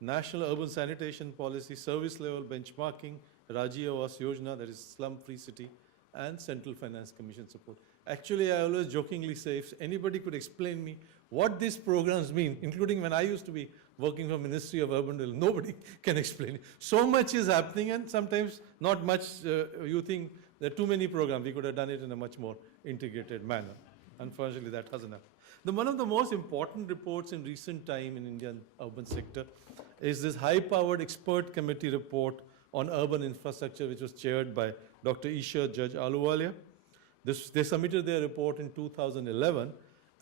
national urban sanitation policy, service level benchmarking, Rajiv Awas Yojana, that is slum-free city, and Central Finance Commission support. Actually, I always jokingly say, if anybody could explain me what these programs mean, including when I used to be working for Ministry of Urban Development, nobody can explain it. So much is happening, and sometimes not much. You think there are too many programs. We could have done it in a much more integrated manner. Unfortunately, that hasn't happened. One of the most important reports in recent time in Indian urban sector is this high-powered expert committee report on urban infrastructure, which was chaired by Dr. Isha Judge Ahluwalia. They submitted their report in 2011,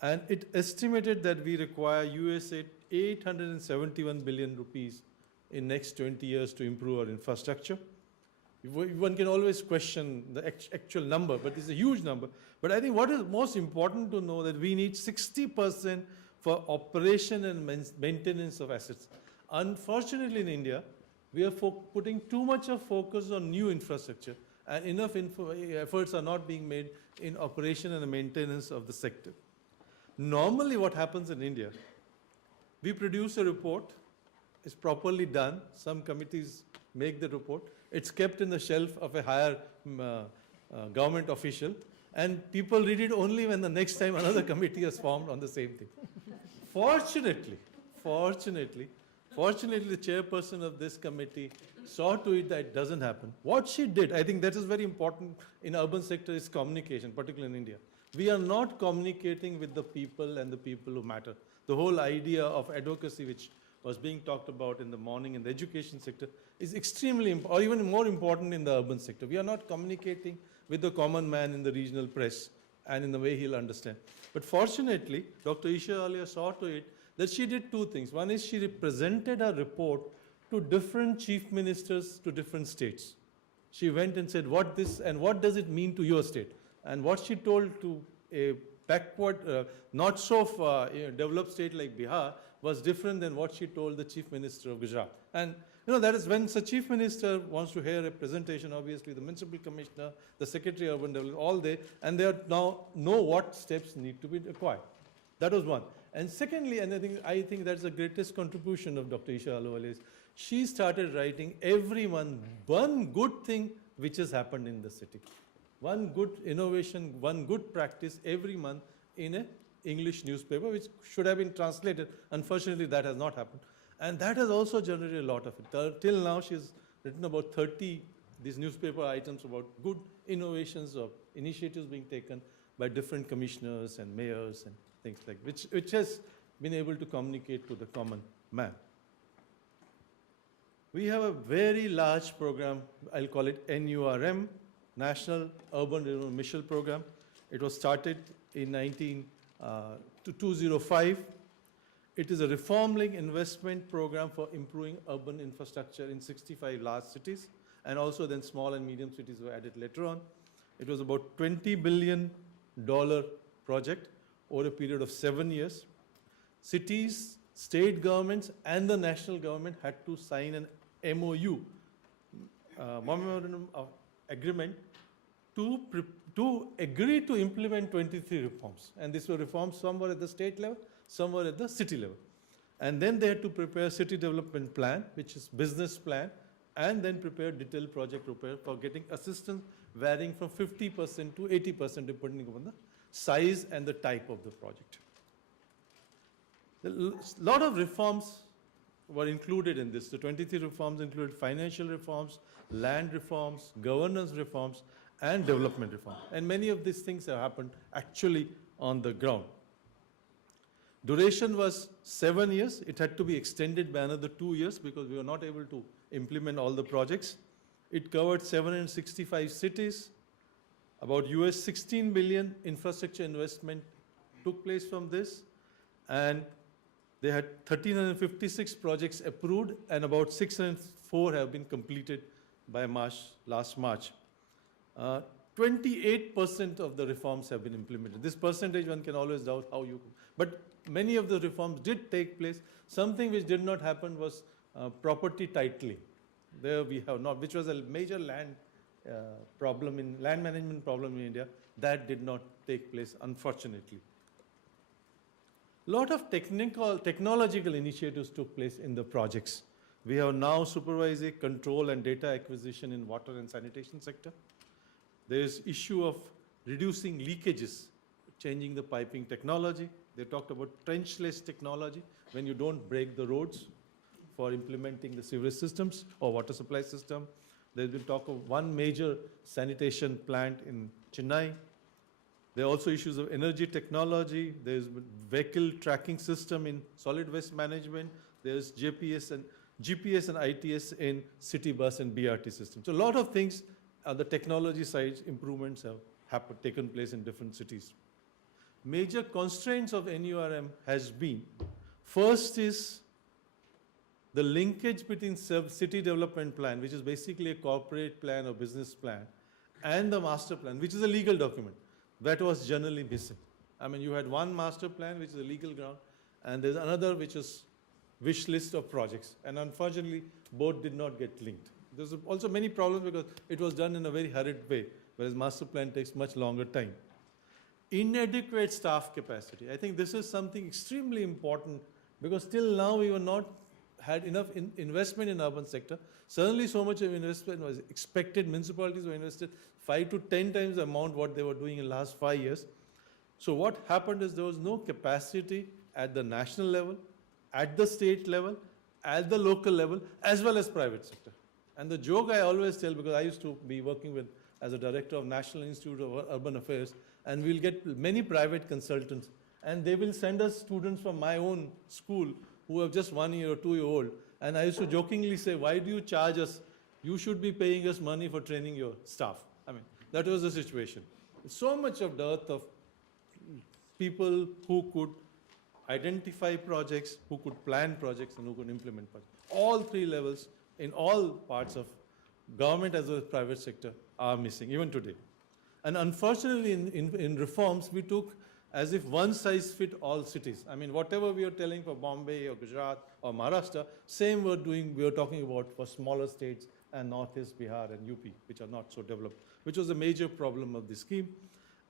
and it estimated that we require USAID 871 billion rupees in next 20 years to improve our infrastructure. One can always question the actual number, but it's a huge number. But I think what is most important to know that we need 60% for operation and maintenance of assets. Unfortunately, in India, we are putting too much of focus on new infrastructure, and enough efforts are not being made in operation and maintenance of the sector. Normally, what happens in India, we produce a report, it's properly done, some committees make the report, it's kept in the shelf of a higher government official, and people read it only when the next time another committee is formed on the same thing. Fortunately, the chairperson of this committee saw to it that it doesn't happen. What she did, I think that is very important in urban sector, is communication, particularly in India. We are not communicating with the people and the people who matter. The whole idea of advocacy, which was being talked about in the morning in the education sector, is extremely, or even more important in the urban sector. We are not communicating with the common man in the regional press and in the way he'll understand. But fortunately, Dr. Isha earlier saw to it that she did two things. One is she presented her report to different chief ministers to different states. She went and said, what does it mean to your state? And what she told to a backward, not so developed state like Bihar was different than what she told the chief minister of Gujarat. And that is when the chief minister wants to hear a presentation, obviously the municipal commissioner, the secretary of urban development, all they, and they now know what steps need to be required. That was one. And secondly, and I think that's the greatest contribution of Dr. Isha Ahluwalia, is she started writing every month one good thing which has happened in the city. one good innovation, one good practice every month in an English newspaper, which should have been translated. Unfortunately, that has not happened. And that has also generated a lot of it. Till now, she's written about 30 these newspaper items about good innovations or initiatives being taken by different commissioners and mayors and things like which has been able to communicate to the common man. We have a very large program, I'll call it NURM, National Urban Renewal Mission Program. It was started in 2005. It is a reform-linked investment program for improving urban infrastructure in 65 large cities, and also then small and medium cities were added later on. It was about $20 billion project over a period of 7 years. Cities, state governments, and the national government had to sign an MOU, Memorandum of Agreement, to agree to implement 23 reforms. And these were reforms, some were at the state level, some were at the city level. And then they had to prepare a city development plan, which is business plan, and then prepare detailed project repair for getting assistance varying from 50% to 80% depending upon the size and the type of the project. A lot of reforms were included in this. The 23 reforms included financial reforms, land reforms, governance reforms, and development reforms. And many of these things have happened actually on the ground. Duration was 7 years. It had to be extended by another 2 years because we were not able to implement all the projects. It covered 765 cities. About US 16 billion infrastructure investment took place from this. And they had 1,356 projects approved, and about 604 have been completed by last March. 28% of the reforms have been implemented. This percentage one can always doubt how you, but many of the reforms did take place. Something which did not happen was property titling. There we have not, which was a major land management problem in India. That did not take place, unfortunately. A lot of technological initiatives took place in the projects. We have now supervisory control and data acquisition in water and sanitation sector. There is issue of reducing leakages, changing the piping technology. They talked about trenchless technology, when you don't break the roads for implementing the sewerage systems or water supply system. There's been talk of one major sanitation plant in Chennai. There are also issues of energy technology. There's vehicle tracking system in solid waste management. There's GPS and ITS in city bus and BRT systems. So a lot of things on the technology side, improvements have taken place in different cities. Major constraints of NURM has been, first is the linkage between city development plan, which is basically a corporate plan or business plan, and the master plan, which is a legal document. That was generally missing. I mean, you had one master plan, which is a legal ground, and there's another which is wish list of projects. And unfortunately, both did not get linked. There's also many problems because it was done in a very hurried way, whereas master plan takes much longer time. Inadequate staff capacity. I think this is something extremely important because till now we were not had enough investment in urban sector. Certainly so much of investment was expected. Municipalities were invested 5 to 10 times the amount what they were doing in the last 5 years. So what happened is there was no capacity at the national level, at the state level, at the local level, as well as private sector. And the joke I always tell, because I used to be working with as a director of National Institute of Urban Affairs, and we'll get many private consultants, and they will send us students from my own school who are just 1 year or 2 year old. And I used to jokingly say, why do you charge us? You should be paying us money for training your staff. I mean, that was the situation. So much of dearth of people who could identify projects, who could plan projects, and who could implement projects. All three levels in all parts of government as well as private sector are missing, even today. And unfortunately, in reforms, we took as if one size fit all cities. I mean, whatever we are telling for Bombay or Gujarat or Maharashtra, same we are talking about for smaller states and Northeast, Bihar and UP, which are not so developed, which was a major problem of the scheme.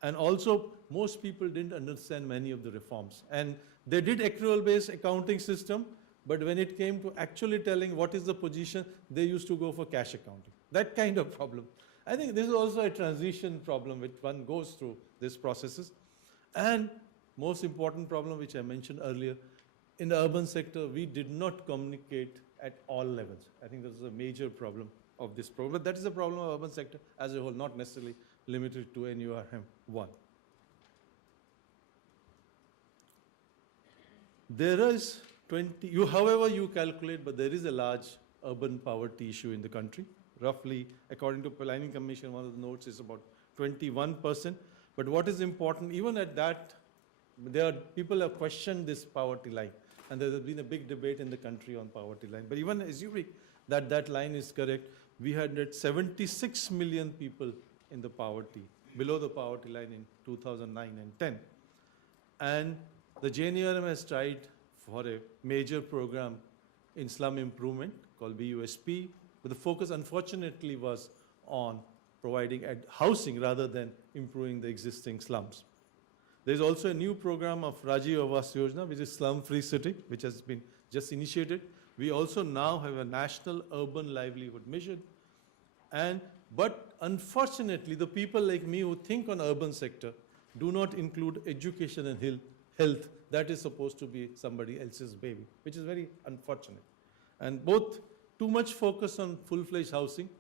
And also, most people didn't understand many of the reforms. And they did accrual-based accounting system, but when it came to actually telling what is the position, they used to go for cash accounting. That kind of problem. I think this is also a transition problem which one goes through these processes. And most important problem which I mentioned earlier, in the urban sector, we did not communicate at all levels. I think this is a major problem of this problem. But that is a problem of urban sector as a whole, not necessarily limited to NURM 1. There is 20, however you calculate, but there is a large urban poverty issue in the country. Roughly, according to Planning Commission, one of the notes is about 21%. But what is important, even at that, people have questioned this poverty line. And there has been a big debate in the country on poverty line. But even assuming that that line is correct, we had 76 million people in the poverty, below the poverty line in 2009 and 10. And the JNRM has tried for a major program in slum improvement called BUSP, but the focus unfortunately was on providing housing rather than improving the existing slums. There is also a new program of Rajiv Awas Yojana, which is slum-free city, which has been just initiated. We also now have a national urban livelihood mission. But unfortunately, the people like me who think on urban sector do not include education and health. That is supposed to be somebody else's baby, which is very unfortunate. And both too much focus on full-fledged housing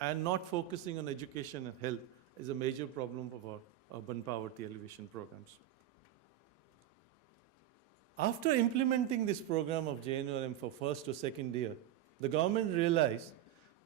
and not focusing on education and health is a major problem of our urban poverty alleviation programs. After implementing this program of JNRM for first or second year, the government realized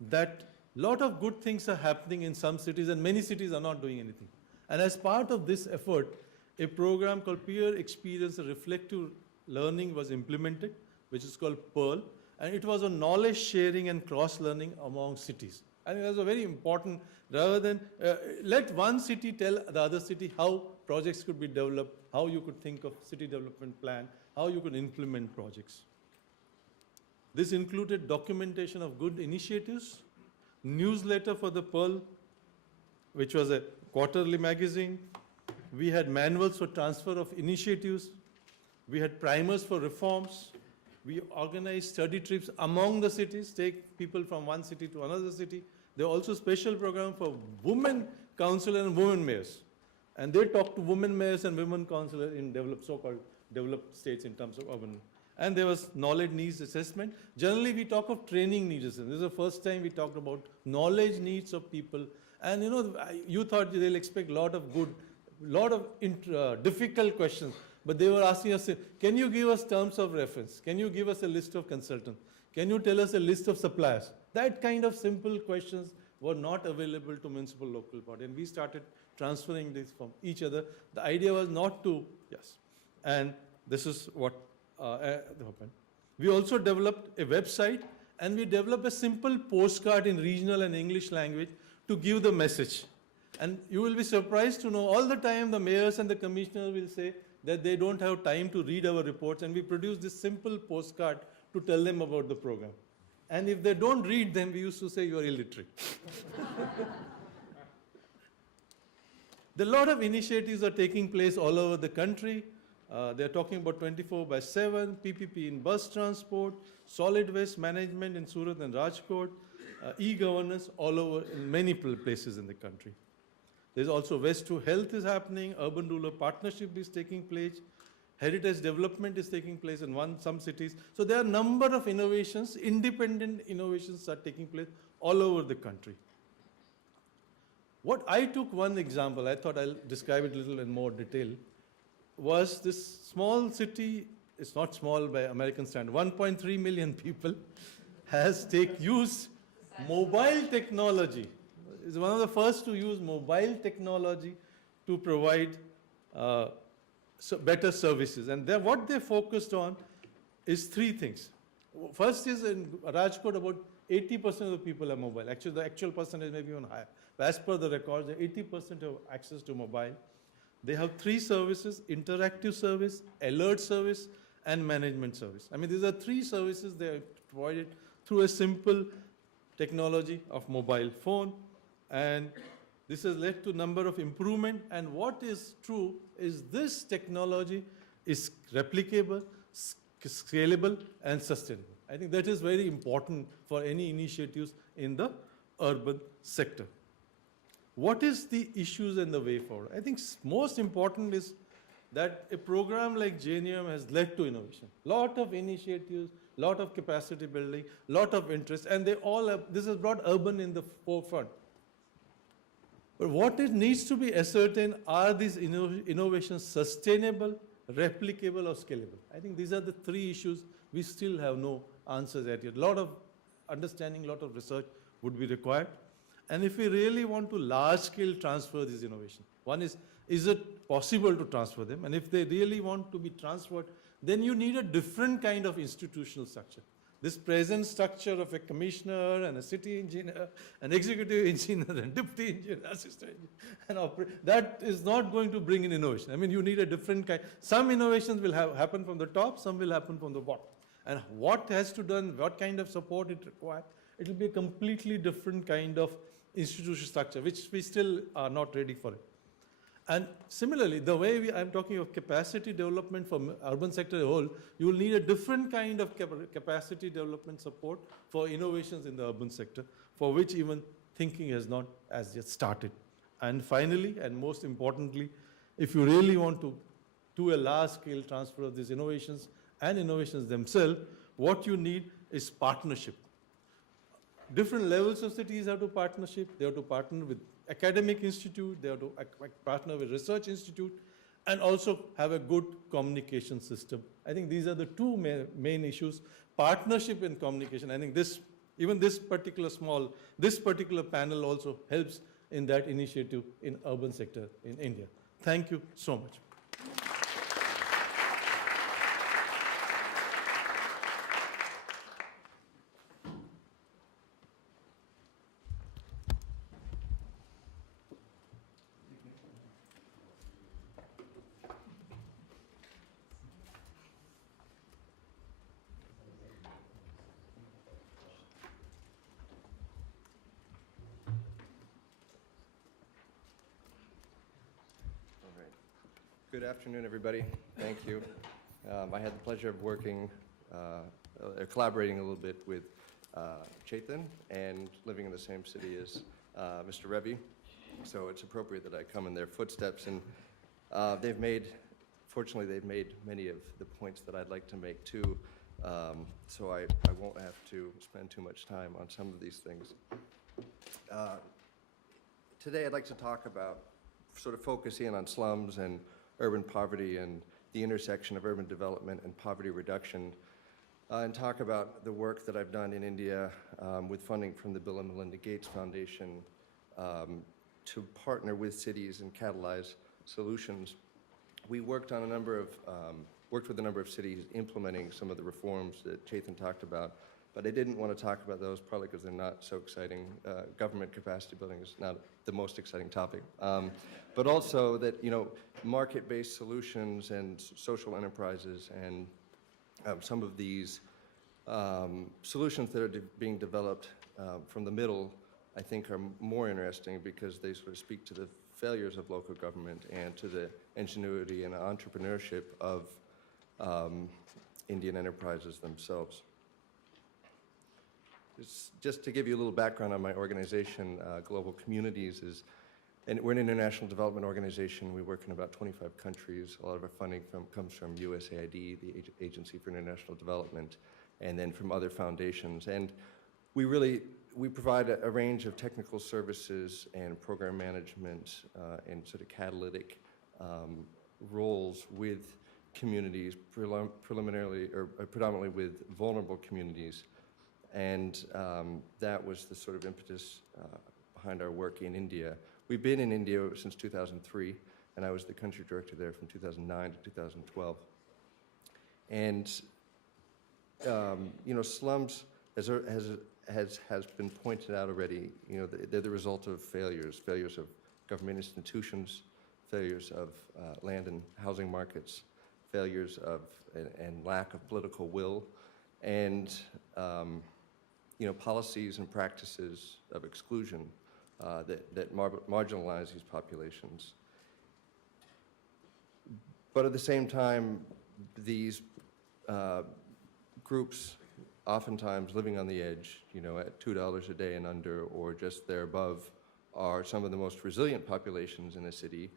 that a lot of good things are happening in some cities and many cities are not doing anything. And as part of this effort, a program called Peer Experience and Reflective Learning was implemented, which is called PEARL, and it was on knowledge sharing and cross-learning among cities. And it was a very important, rather than let one city tell the other city how projects could be developed, how you could think of city development plan, how you could implement projects. This included documentation of good initiatives, newsletter for the PEARL, which was a quarterly magazine. We had manuals for transfer of initiatives. We had primers for reforms. We organized study trips among the cities, take people from one city to another city. There are also special programs for women councillors and women mayors. And they talk to women mayors and women councillors in so-called developed states in terms of urban. And there was knowledge needs assessment. Generally, we talk of training needs assessment. This is the first time we talked about knowledge needs of people. And you thought they'll expect a lot of difficult questions. But they were asking us, can you give us terms of reference? Can you give us a list of consultants? Can you tell us a list of suppliers? That kind of simple questions were not available to municipal local body. And we started transferring this from each other. The idea was not to, yes. And this is what happened. We also developed a website, and we developed a simple postcard in regional and English language to give the message. And you will be surprised to know all the time the mayors and the commissioners will say that they don't have time to read our reports, and we produce this simple postcard to tell them about the program. And if they don't read them, we used to say you are illiterate. There are a lot of initiatives are taking place all over the country. They're talking about 24/7, PPP in bus transport, solid waste management in Surat and Rajkot, e-governance all over in many places in the country. There's also Waste to Health is happening, urban-rural partnership is taking place, heritage development is taking place in some cities. So there are a number of innovations, independent innovations are taking place all over the country. What I took one example, I thought I'll describe it a little in more detail, was this small city, it's not small by American standard, 1.3 million people, has used mobile technology. It's one of the first to use mobile technology to provide better services. And what they focused on is three things. First is in Rajkot, about 80% of the people are mobile. Actually, the actual percentage may be even higher. But as per the records, 80% have access to mobile. They have three services: interactive service, alert service, and management service. I mean, these are three services they are provided through a simple technology of mobile phone. And this has led to a number of improvement. And what is true is this technology is replicable, scalable, and sustainable. I think that is very important for any initiatives in the urban sector. what is the issues and the way forward? I think most important is that a program like JNUM has led to innovation. Lot of initiatives, lot of capacity building, lot of interest, and they all have, this has brought urban in the forefront. But what it needs to be ascertained, are these innovations sustainable, replicable, or scalable? I think these are the three issues we still have no answers at yet. A lot of understanding, a lot of research would be required. And if we really want to large-scale transfer these innovations, one is it possible to transfer them? And if they really want to be transferred, then you need a different kind of institutional structure. This present structure of a commissioner and a city engineer, an executive engineer and deputy engineer, assistant engineer, and that is not going to bring in innovation. I mean, you need a different kind. Some innovations will happen from the top, some will happen from the bottom. And what has to be done, what kind of support it requires, it will be a completely different kind of institutional structure, which we still are not ready for it. And similarly, the way I'm talking of capacity development for urban sector as a whole, you will need a different kind of capacity development support for innovations in the urban sector, for which even thinking has not as yet started. And finally, and most importantly, if you really want to do a large-scale transfer of these innovations and innovations themselves, what you need is partnership. Different levels of cities have to partnership. They have to partner with academic institute, they have to partner with research institute, and also have a good communication system. I think these are the two main issues, partnership and communication. I think even this particular panel also helps in that initiative in urban sector in India. Thank you so much. Good afternoon, everybody. Thank you. I had the pleasure of working, collaborating a little bit with Chetan and living in the same city as Mr. Revi. So it's appropriate that I come in their footsteps. And fortunately, they've made many of the points that I'd like to make too. So I won't have to spend too much time on some of these things. Today, I'd like to talk about sort of focusing on slums and urban poverty and the intersection of urban development and poverty reduction, and talk about the work that I've done in India with funding from the Bill and Melinda Gates Foundation to partner with cities and catalyze solutions. We worked on worked with a number of cities implementing some of the reforms that Chetan talked about, but I didn't want to talk about those probably because they're not so exciting. Government capacity building is not the most exciting topic. But also that, market-based solutions and social enterprises and some of these solutions that are being developed from the middle, I think are more interesting because they sort of speak to the failures of local government and to the ingenuity and entrepreneurship of Indian enterprises themselves. Just to give you a little background on my organization, Global Communities and we're an international development organization. We work in about 25 countries. A lot of our funding comes from USAID, the Agency for International Development, and then from other foundations. And we provide a range of technical services and program management and sort of catalytic roles with communities, predominantly with vulnerable communities. And that was the sort of impetus behind our work in India. We've been in India since 2003, and I was the country director there from 2009 to 2012. And slums, as has been pointed out already, they're the result of failures of government institutions, failures of land and housing markets, failures of and lack of political will, and policies and practices of exclusion that marginalize these populations. But at the same time, these groups, oftentimes living on the edge, at $2 a day and under, or just there above, are some of the most resilient populations in a city,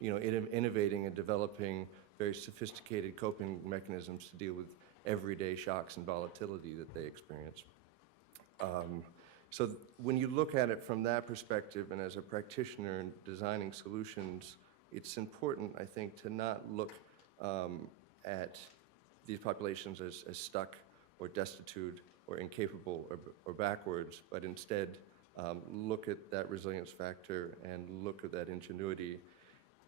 innovating and developing very sophisticated coping mechanisms to deal with everyday shocks and volatility that they experience. So when you look at it from that perspective, and as a practitioner in designing solutions, it's important, I think, to not look at these populations as stuck or destitute or incapable or backwards, but instead look at that resilience factor and look at that ingenuity.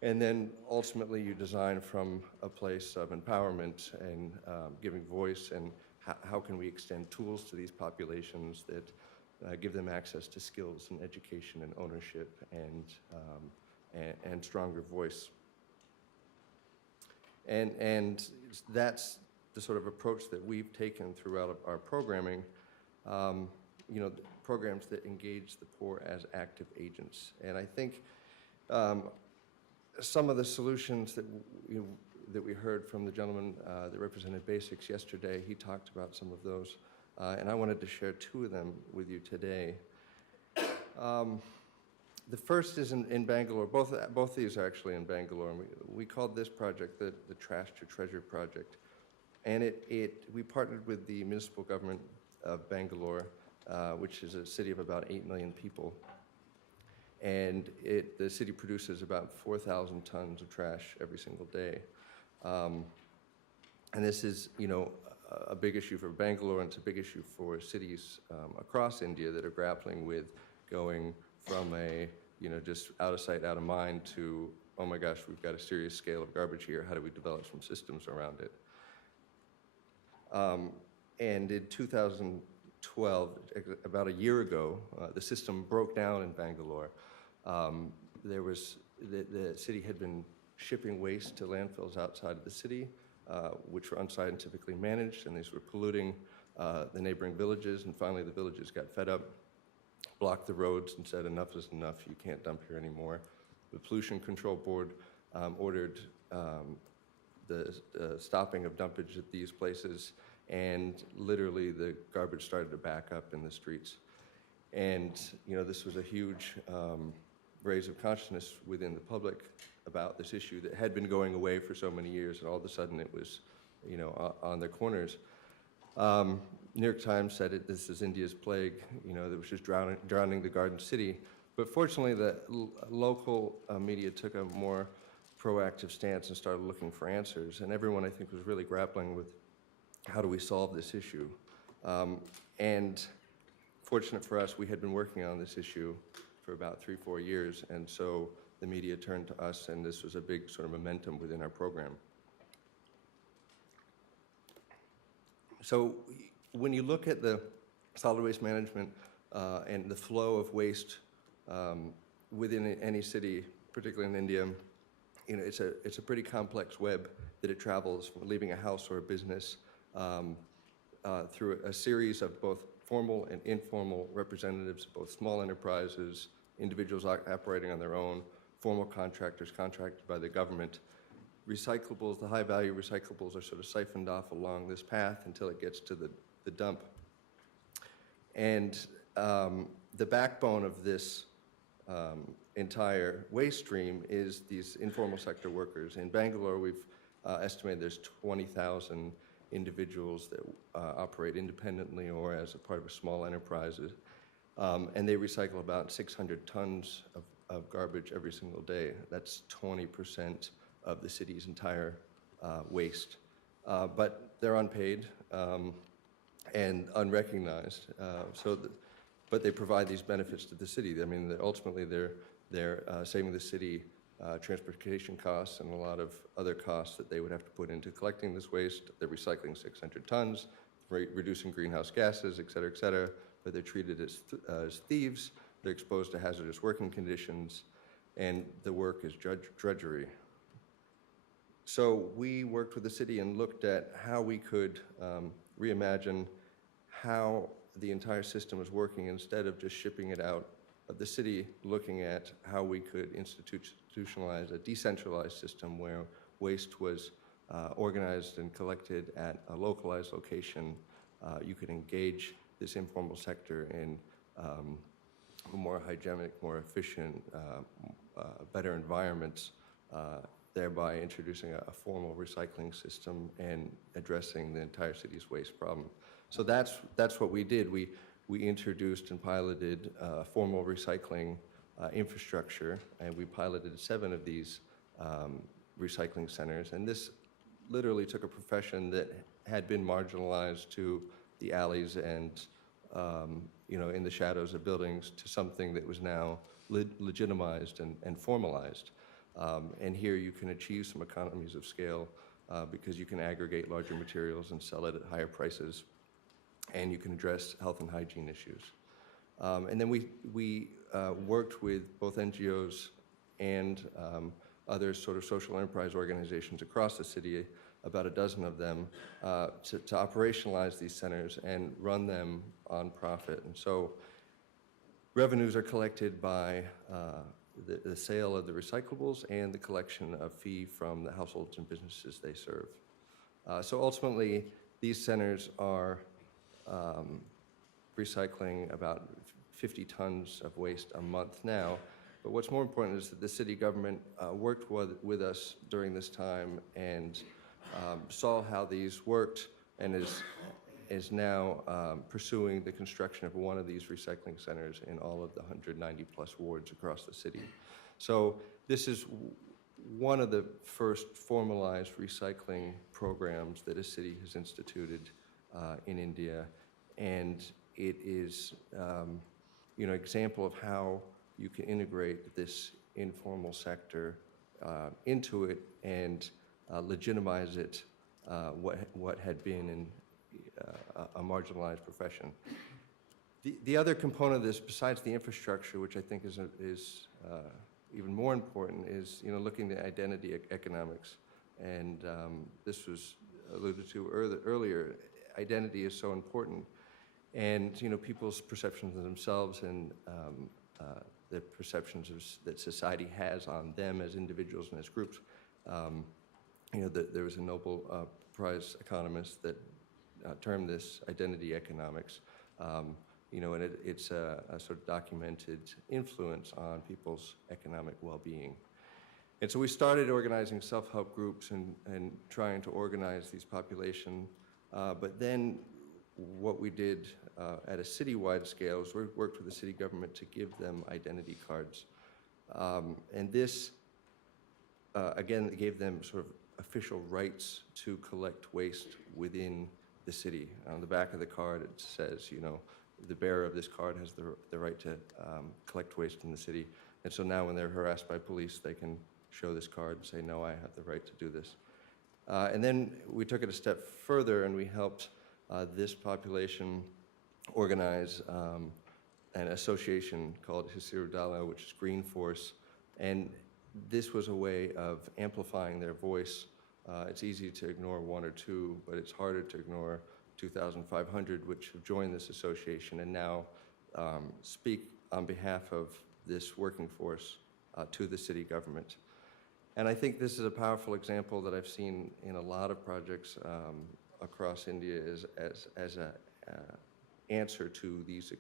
And then ultimately you design from a place of empowerment and giving voice, and how can we extend tools to these populations that give them access to skills and education and ownership and stronger voice. And that's the sort of approach that we've taken throughout our programming, programs that engage the poor as active agents. And I think some of the solutions that we heard from the gentleman that represented Basics yesterday, he talked about some of those, and I wanted to share two of them with you today. The first is in Bangalore. Both these are actually in Bangalore. And we called this project the Trash to Treasure Project. And we partnered with the municipal government of Bangalore, which is a city of about 8 million people. And the city produces about 4,000 tons of trash every single day. And this is, a big issue for Bangalore, and it's a big issue for cities across India that are grappling with going from just out of sight, out of mind to, oh my gosh, we've got a serious scale of garbage here. How do we develop some systems around it? And in 2012, about a year ago, the system broke down in Bangalore. The city had been shipping waste to landfills outside of the city, which were unscientifically managed, and these were polluting the neighboring villages. And finally, the villages got fed up, blocked the roads, and said, enough is enough, you can't dump here anymore. The Pollution Control Board ordered the stopping of dumpage at these places, and literally the garbage started to back up in the streets. And this was a huge raise of consciousness within the public about this issue that had been going away for so many years, and all of a sudden it was on their corners. New York Times said this is India's plague, that was just drowning the Garden City. But fortunately, the local media took a more proactive stance and started looking for answers. And everyone, I think, was really grappling with how do we solve this issue. And fortunate for us, we had been working on this issue for about 3-4 years. And so the media turned to us, and this was a big sort of momentum within our program. So when you look at the solid waste management and the flow of waste within any city, particularly in India, it's a pretty complex web that it travels from leaving a house or a business through a series of both formal and informal representatives, both small enterprises, individuals operating on their own, formal contractors contracted by the government. Recyclables, the high-value recyclables, are sort of siphoned off along this path until it gets to the dump. And the backbone of this entire waste stream is these informal sector workers. In Bangalore, we've estimated there's 20,000 individuals that operate independently or as a part of a small enterprises. And they recycle about 600 tons of garbage every single day. That's 20% of the city's entire waste. But they're unpaid and unrecognized. But they provide these benefits to the city. I mean, ultimately, they're saving the city transportation costs and a lot of other costs that they would have to put into collecting this waste. They're recycling 600 tons, reducing greenhouse gases, et cetera, but they're treated as thieves. They're exposed to hazardous working conditions, and the work is drudgery. So we worked with the city and looked at how we could reimagine how the entire system is working instead of just shipping it out of the city, looking at how we could institutionalize a decentralized system where waste was organized and collected at a localized location. You could engage this informal sector in more hygienic, more efficient, better environments, thereby introducing a formal recycling system and addressing the entire city's waste problem. So that's what we did. We introduced and piloted formal recycling infrastructure, and we piloted 7 of these recycling centers. And this literally took a profession that had been marginalized to the alleys and in the shadows of buildings to something that was now legitimized and formalized. And here you can achieve some economies of scale because you can aggregate larger materials and sell it at higher prices, and you can address health and hygiene issues. And then we worked with both NGOs and other sort of social enterprise organizations across the city, about a dozen of them, to operationalize these centers and run them on profit. And so revenues are collected by the sale of the recyclables and the collection of fee from the households and businesses they serve. So ultimately, these centers are recycling about 50 tons of waste a month now. But what's more important is that the city government worked with us during this time and saw how these worked and is now pursuing the construction of one of these recycling centers in all of the 190 plus wards across the city. So this is one of the first formalized recycling programs that a city has instituted in India, and it is an example of how you can integrate this informal sector into it and legitimize it, what had been a marginalized profession. The other component of this, besides the infrastructure, which I think is even more important, is looking at identity economics. And this was alluded to earlier. Identity is so important, and people's perceptions of themselves and the perceptions that society has on them as individuals and as groups. There was a Nobel Prize economist that termed this identity economics, and it's a sort of documented influence on people's economic well-being. And so we started organizing self-help groups and trying to organize these population, but then what we did at a citywide scale is we worked with the city government to give them identity cards. And this, again, gave them sort of official rights to collect waste within the city. On the back of the card, it says, the bearer of this card has the right to collect waste in the city. And so now when they're harassed by police, they can show this card and say, no, I have the right to do this. And then we took it a step further, and we helped this population organize an association called Hisiru Dala, which is Green Force. And this was a way of amplifying their voice. It's easy to ignore 1 or 2, but it's harder to ignore 2,500, which have joined this association and now speak on behalf of this working force to the city government. And I think this is a powerful example that I've seen in a lot of projects across India as an answer to these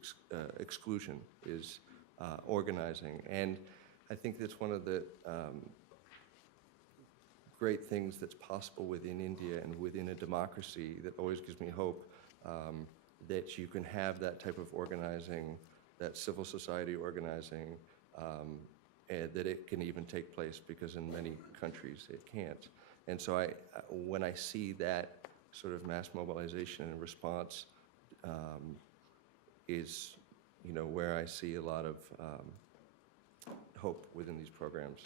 exclusion is organizing. And I think that's one of the great things that's possible within India and within a democracy that always gives me hope that you can have that type of organizing, that civil society organizing, and that it can even take place, because in many countries it can't. And so when I see that sort of mass mobilization and response is where I see a lot of hope within these programs.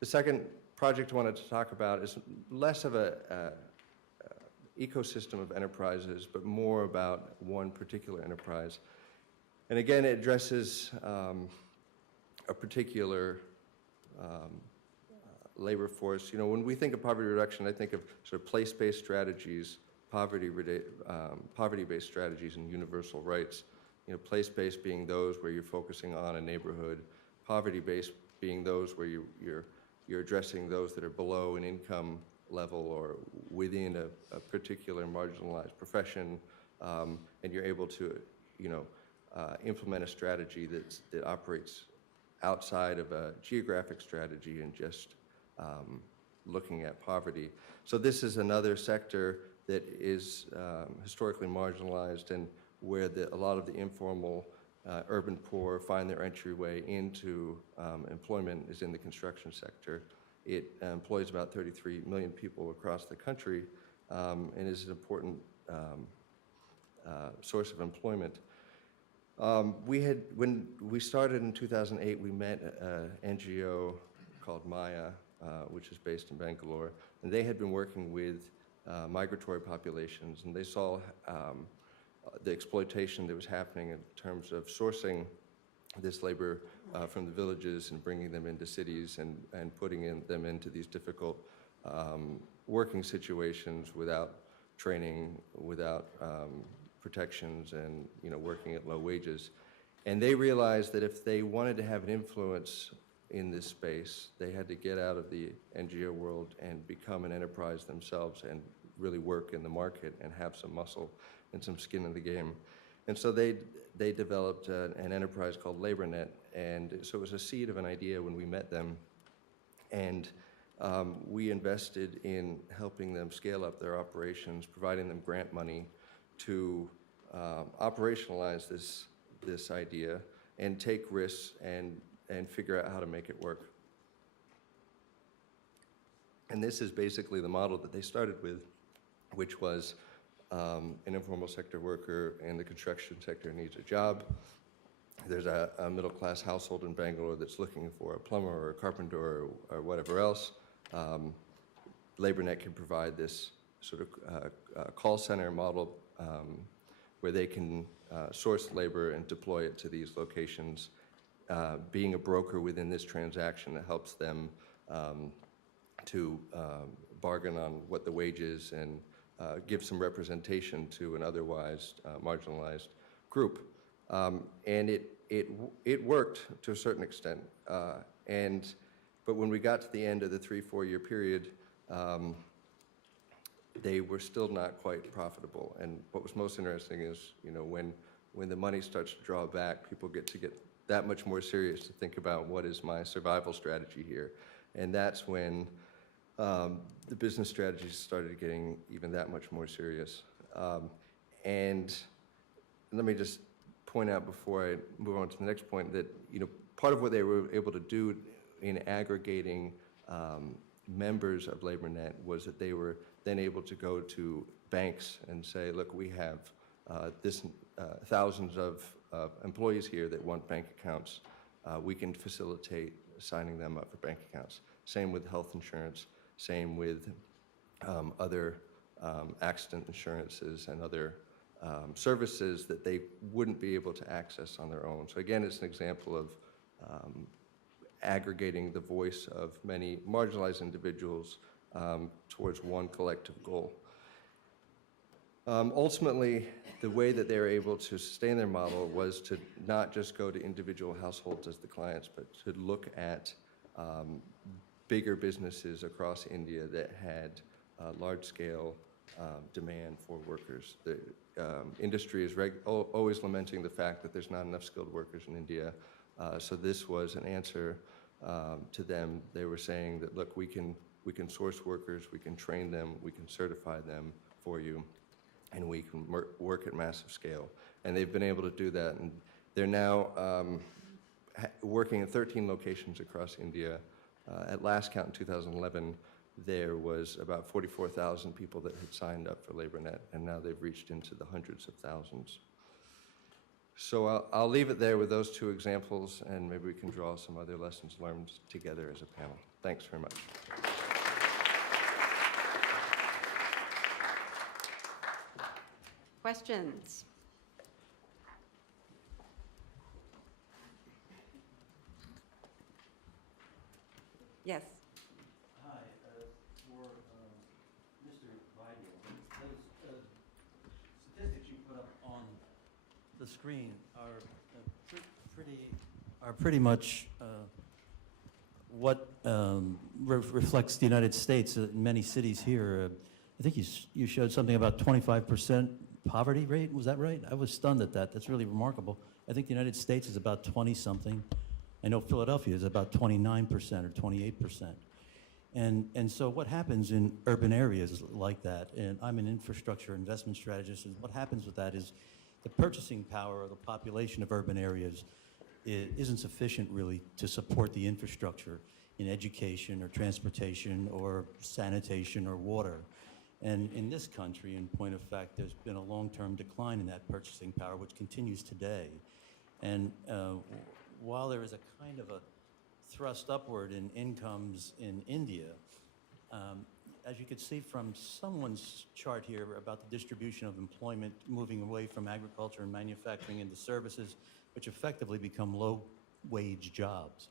The second project I wanted to talk about is less of a ecosystem of enterprises, but more about one particular enterprise. And again, it addresses a particular labor force. When we think of poverty reduction, I think of sort of place-based strategies, poverty-based strategies, and universal rights. Place-based being those where you're focusing on a neighborhood, poverty-based being those where you're addressing those that are below an income level or within a particular marginalized profession, and you're able to, implement a strategy that operates outside of a geographic strategy and just looking at poverty. So this is another sector that is historically marginalized and where a lot of the informal urban poor find their entryway into employment is in the construction sector. It employs about 33 million people across the country and is an important source of employment. When we started in 2008, we met an NGO called Maya, which is based in Bangalore, and they had been working with migratory populations, and they saw the exploitation that was happening in terms of sourcing this labor from the villages and bringing them into cities and putting them into these difficult working situations without training, without protections, and working at low wages. And they realized that if they wanted to have an influence in this space, they had to get out of the NGO world and become an enterprise themselves and really work in the market and have some muscle and some skin in the game. And so they developed an enterprise called LaborNet, and so it was a seed of an idea when we met them. And we invested in helping them scale up their operations, providing them grant money to operationalize this idea and take risks and figure out how to make it work. And this is basically the model that they started with, which was an informal sector worker in the construction sector needs a job. There's a middle-class household in Bangalore that's looking for a plumber or a carpenter or whatever else. LaborNet can provide this sort of call center model where they can source labor and deploy it to these locations. Being a broker within this transaction, it helps them to bargain on what the wage is and give some representation to an otherwise marginalized group. And it worked to a certain extent. But when we got to the end of the 3-4 year period, they were still not quite profitable. And what was most interesting is, when the money starts to draw back, people get that much more serious to think about what is my survival strategy here. And that's when the business strategies started getting even that much more serious. And let me just point out before I move on to the next point that part of what they were able to do in aggregating members of LaborNet was that they were then able to go to banks and say, look, we have thousands of employees here that want bank accounts. We can facilitate signing them up for bank accounts. Same with health insurance, same with other accident insurances and other services that they wouldn't be able to access on their own. So again, it's an example of aggregating the voice of many marginalized individuals towards one collective goal. Ultimately, the way that they were able to sustain their model was to not just go to individual households as the clients, but to look at bigger businesses across India that had large-scale demand for workers. The industry is always lamenting the fact that there's not enough skilled workers in India. So this was an answer to them. They were saying that, look, we can source workers, we can train them, we can certify them for you, and we can work at massive scale. And they've been able to do that. And they're now working in 13 locations across India. At last count in 2011, there was about 44,000 people that had signed up for LaborNet, and now they've reached into the hundreds of thousands. So I'll leave it there with those two examples, and maybe we can draw some other lessons learned together as a panel. Thanks very much. Questions? Yes. Hi, for Mr. Vaidya, those statistics you put up on the screen are pretty much what reflects the United States in many cities here. I think you showed something about 25% poverty rate. Was that right? I was stunned at that. That's really remarkable. I think the United States is about 20-something. I know Philadelphia is about 29% or 28%. And so what happens in urban areas like that, and I'm an infrastructure investment strategist, and what happens with that is the purchasing power of the population of urban areas isn't sufficient really to support the infrastructure in education or transportation or sanitation or water. And in this country, in point of fact, there's been a long-term decline in that purchasing power, which continues today. And while there is a kind of a thrust upward in incomes in India, as you could see from someone's chart here about the distribution of employment moving away from agriculture and manufacturing into services, which effectively become low-wage jobs.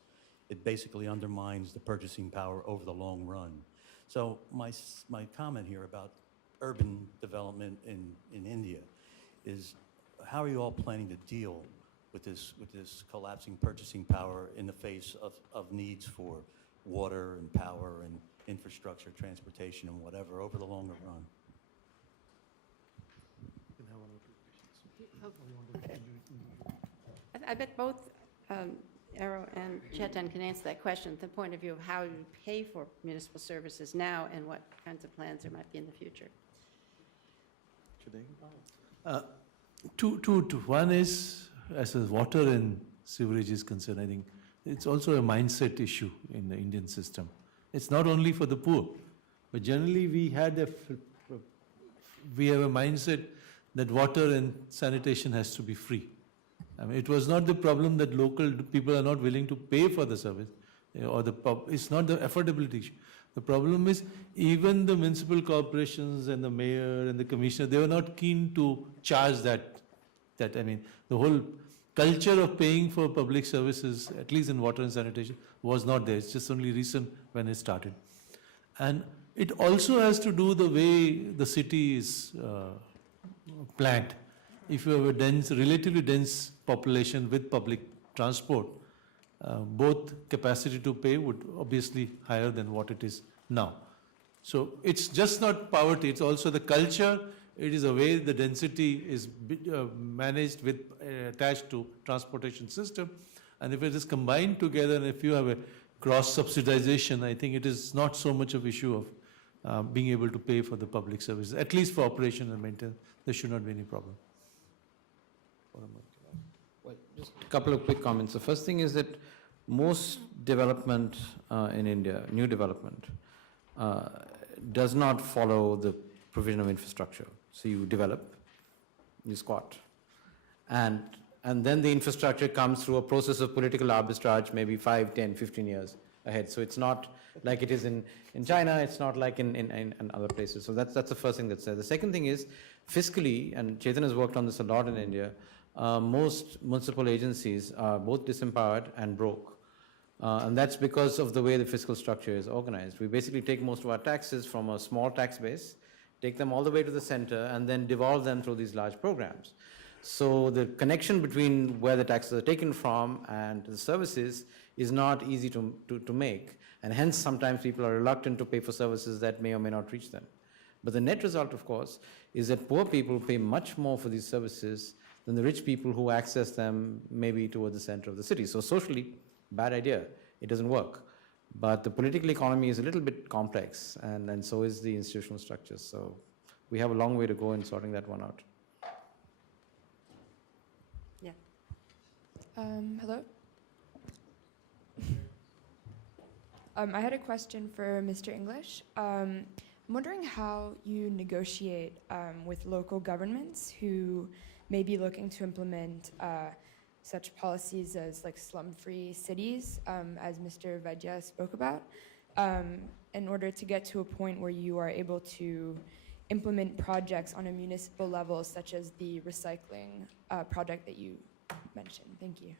It basically undermines the purchasing power over the long run. So my comment here about urban development in India is, how are you all planning to deal with this collapsing purchasing power in the face of needs for water and power and infrastructure, transportation, and whatever over the longer run? I bet both Arrow and Chetan can answer that question, the point of view of how you pay for municipal services now and what kinds of plans there might be in the future. Two. One is, as far as water and sewerage is concerned, I think it's also a mindset issue in the Indian system. It's not only for the poor, but generally we have a mindset that water and sanitation has to be free. I mean, it was not the problem that local people are not willing to pay for the service, or it's not the affordability issue. The problem is even the municipal corporations and the mayor and the commissioner, they were not keen to charge that. I mean, the whole culture of paying for public services, at least in water and sanitation, was not there. It's just only recent when it started. And it also has to do the way the city is planned. If you have a relatively dense population with public transport, both capacity to pay would obviously higher than what it is now. So it's just not poverty, it's also the culture. It is a way the density is managed with attached to transportation system. And if it is combined together, and if you have a cross subsidization, I think it is not so much of issue of being able to pay for the public services, at least for operation and maintenance. There should not be any problem. Well, just a couple of quick comments. The first thing is that most development in India, new development, does not follow the provision of infrastructure. So you develop, you squat, and then the infrastructure comes through a process of political arbitrage, maybe 5, 10, 15 years ahead. So it's not like it is in China, it's not like in other places. So that's the first thing that's there. The second thing is, fiscally, and Chetan has worked on this a lot in India, most municipal agencies are both disempowered and broke. And that's because of the way the fiscal structure is organized. We basically take most of our taxes from a small tax base, take them all the way to the center, and then devolve them through these large programs. So the connection between where the taxes are taken from and the services is not easy to make. And hence, sometimes people are reluctant to pay for services that may or may not reach them. But the net result, of course, is that poor people pay much more for these services than the rich people who access them maybe toward the center of the city. So socially, bad idea. It doesn't work. But the political economy is a little bit complex, and so is the institutional structure. So we have a long way to go in sorting that one out. Yeah. Hello. I had a question for Mr. English. I'm wondering how you negotiate with local governments who may be looking to implement such policies as like slum-free cities, as Mr. Vaidya spoke about, in order to get to a point where you are able to implement projects on a municipal level, such as the recycling project that you mentioned. Thank you.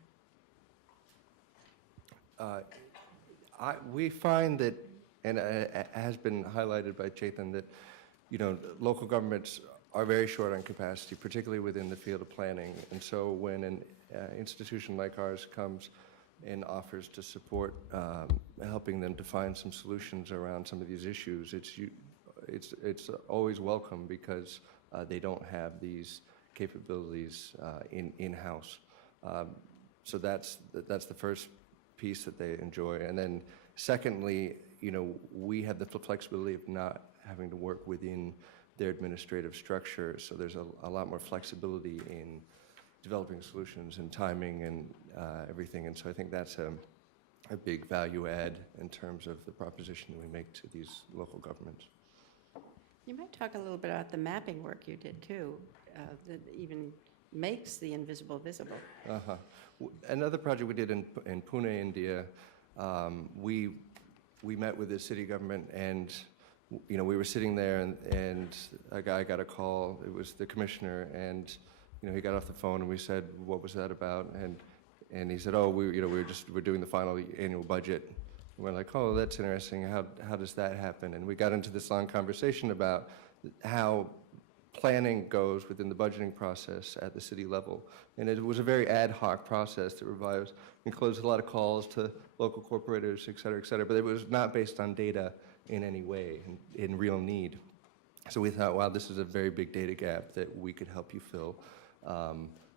We find that, and it has been highlighted by Chetan, that local governments are very short on capacity, particularly within the field of planning. And so when an institution like ours comes and offers to support helping them to find some solutions around some of these issues, it's always welcome, because they don't have these capabilities in-house. So that's the first piece that they enjoy. And then secondly, we have the flexibility of not having to work within their administrative structure, so there's a lot more flexibility in developing solutions and timing and everything. And so I think that's a big value add in terms of the proposition that we make to these local governments. You might talk a little bit about the mapping work you did too, that even makes the invisible visible. Another project we did in Pune, India, we met with the city government, and we were sitting there, and a guy got a call. It was the commissioner, and he got off the phone, and we said, "What was that about?" And he said, "Oh, we're doing the final annual budget." And we're like, "Oh, that's interesting. How does that happen?" And we got into this long conversation about how planning goes within the budgeting process at the city level. And it was a very ad hoc process that includes a lot of calls to local corporators, et cetera, but it was not based on data in any way, in real need. So we thought, wow, this is a very big data gap that we could help you fill.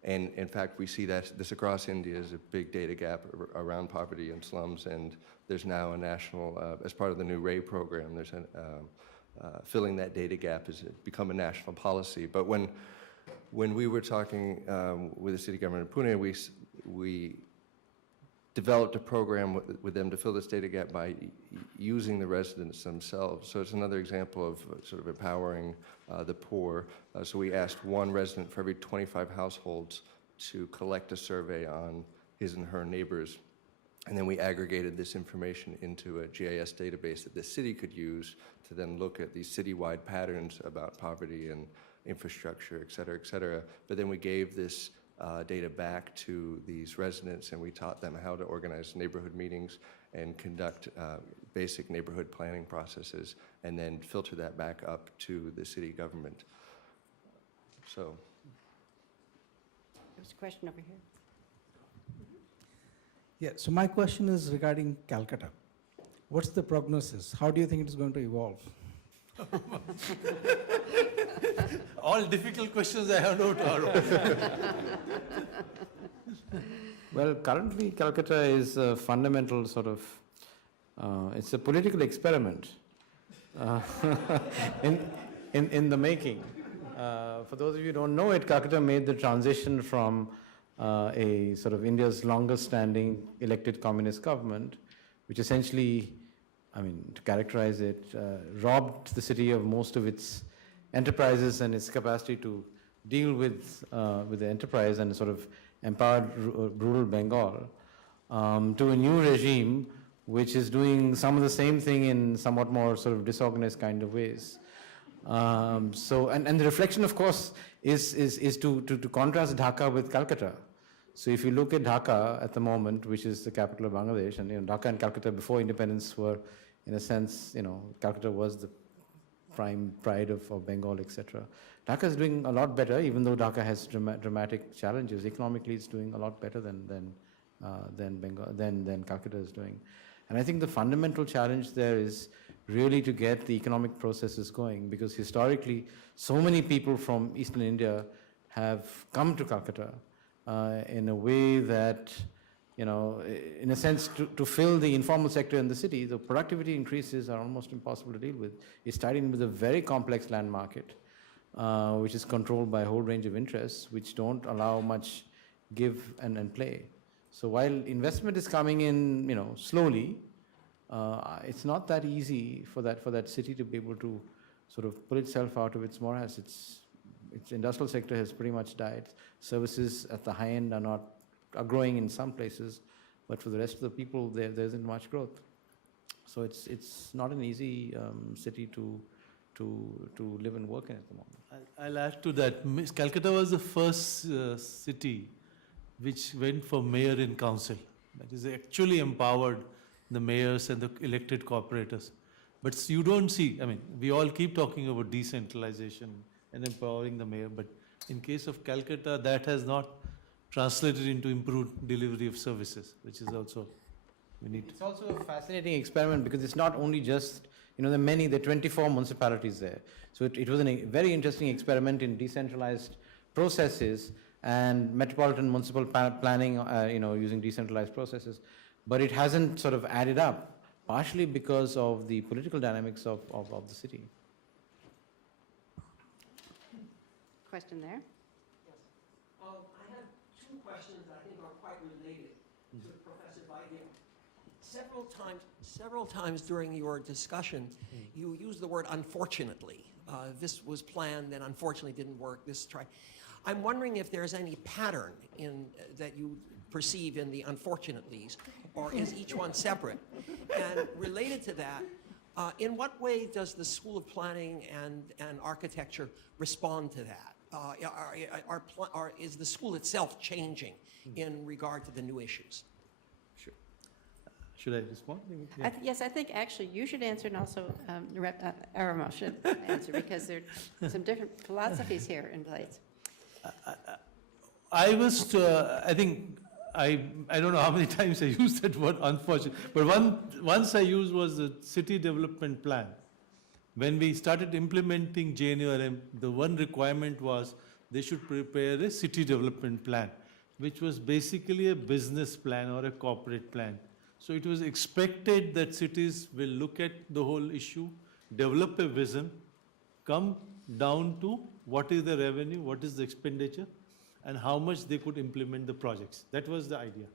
And in fact, we see that this across India is a big data gap around poverty and slums, and there's now a national, as part of the new RAY program, there's filling that data gap has become a national policy. But when we were talking with the city government of Pune, we developed a program with them to fill this data gap by using the residents themselves. So it's another example of sort of empowering the poor. So we asked one resident for every 25 households to collect a survey on his and her neighbors. And then we aggregated this information into a GIS database that the city could use to then look at these citywide patterns about poverty and infrastructure, et cetera, but then we gave this data back to these residents, and we taught them how to organize neighborhood meetings and conduct basic neighborhood planning processes, and then filter that back up to the city government. So. There's a question over here. Yeah, so my question is regarding Calcutta. What's the prognosis? How do you think it is going to evolve? All difficult questions I have no doubt. Well, currently Calcutta is a fundamental sort of, it's a political experiment in the making. For those of you who don't know it, Calcutta made the transition from a sort of India's longest standing elected communist government, which essentially, to characterize it, robbed the city of most of its enterprises and its capacity to deal with the enterprise, and sort of empowered rural Bengal, to a new regime which is doing some of the same thing in somewhat more sort of disorganized kind of ways. And the reflection, of course, is to contrast Dhaka with Calcutta. So if you look at Dhaka at the moment, which is the capital of Bangladesh, and Dhaka and Calcutta before independence were, in a sense, Calcutta was the prime pride of Bengal, etc. Dhaka is doing a lot better, even though Dhaka has dramatic challenges. Economically, it's doing a lot better than Calcutta is doing. And I think the fundamental challenge there is really to get the economic processes going, because historically, so many people from Eastern India have come to Calcutta in a way that, in a sense, to fill the informal sector in the city. The productivity increases are almost impossible to deal with. It's tied in with a very complex land market, which is controlled by a whole range of interests, which don't allow much give and play. So while investment is coming in, slowly, it's not that easy for that city to be able to sort of pull itself out of its morass. Its industrial sector has pretty much died. Services at the high end are growing in some places, but for the rest of the people, there isn't much growth. So it's not an easy city to live and work in at the moment. I'll add to that. Calcutta was the first city which went for mayor in council. That is, actually empowered the mayors and the elected corporators. But you don't see, we all keep talking about decentralization and empowering the mayor, but in case of Calcutta, that has not translated into improved delivery of services, which is also, It's also a fascinating experiment, because it's not only just, there are 24 municipalities there. So it was a very interesting experiment in decentralized processes, and metropolitan municipal planning, using decentralized processes, but it hasn't sort of added up, partially because of the political dynamics of the city. Question there? I have two questions that I think are quite related to Professor Vaidya. Several times during your discussion, you used the word unfortunately. This was planned and unfortunately didn't work. I'm wondering if there's any pattern that you perceive in the unfortunately's, or is each one separate? And related to that, in what way does the School of Planning and Architecture respond to that? Is the school itself changing in regard to the new issues? Sure. Should I respond? Yes, I think actually you should answer, and also Aromar should answer, because there are some different philosophies here in place. I don't know how many times I used that word unfortunate, but once I used was the city development plan. When we started implementing JNURM, the one requirement was they should prepare a city development plan, which was basically a business plan or a corporate plan. So it was expected that cities will look at the whole issue, develop a vision, come down to what is the revenue, what is the expenditure, and how much they could implement the projects. That was the idea.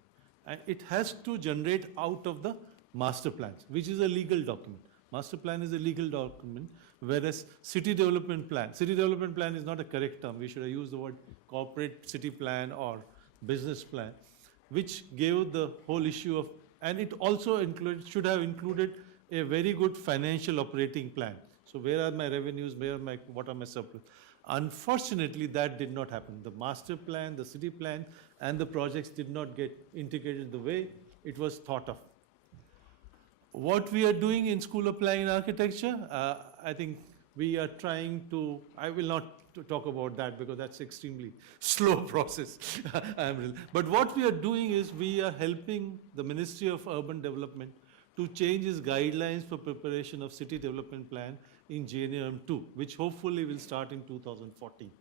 And it has to generate out of the master plans, which is a legal document. Master plan is a legal document, whereas city development plan is not a correct term. We should have used the word corporate city plan or business plan, which gave the whole issue of, and it also should have included a very good financial operating plan. So where are my revenues, what are my surplus? Unfortunately, that did not happen. The master plan, the city plan, and the projects did not get integrated the way it was thought of. What we are doing in School of Planning and Architecture, I think we are trying to, I will not talk about that because that's extremely slow process. But what we are doing is we are helping the Ministry of Urban Development to change its guidelines for preparation of city development plan in JNURM 2, which hopefully will start in 2014.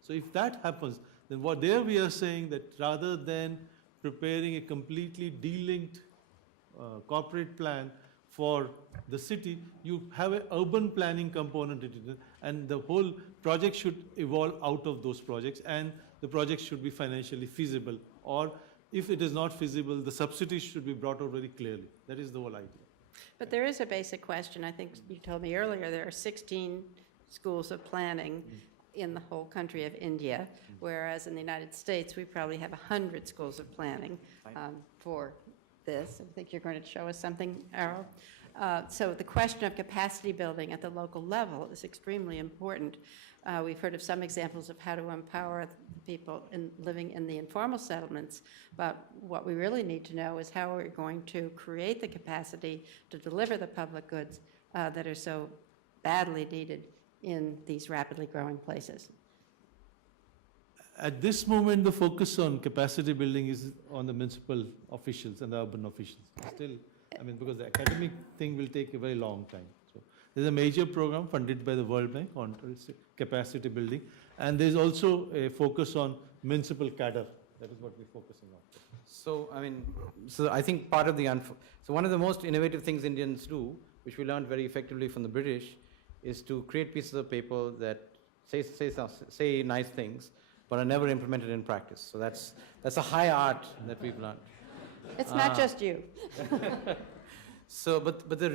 So if that happens, then we are saying that rather than preparing a completely delinked corporate plan for the city, you have an urban planning component in it, and the whole project should evolve out of those projects, and the project should be financially feasible, or if it is not feasible, the subsidies should be brought out very clearly. That is the whole idea. But there is a basic question. I think you told me earlier there are 16 schools of planning in the whole country of India, whereas in the United States we probably have 100 schools of planning for this. I think you're going to show us something, Arrow. So the question of capacity building at the local level is extremely important. We've heard of some examples of how to empower people living in the informal settlements, but what we really need to know is how we're going to create the capacity to deliver the public goods that are so badly needed in these rapidly growing places. At this moment, the focus on capacity building is on the municipal officials and the urban officials. Still, because the academic thing will take a very long time. So there's a major program funded by the World Bank on capacity building, and there's also a focus on municipal cadre. That is what we're focusing on. So I think part of the so one of the most innovative things Indians do, which we learned very effectively from the British, is to create pieces of paper that say nice things, but are never implemented in practice. So that's a high art that we've learned. It's not just you. So, but the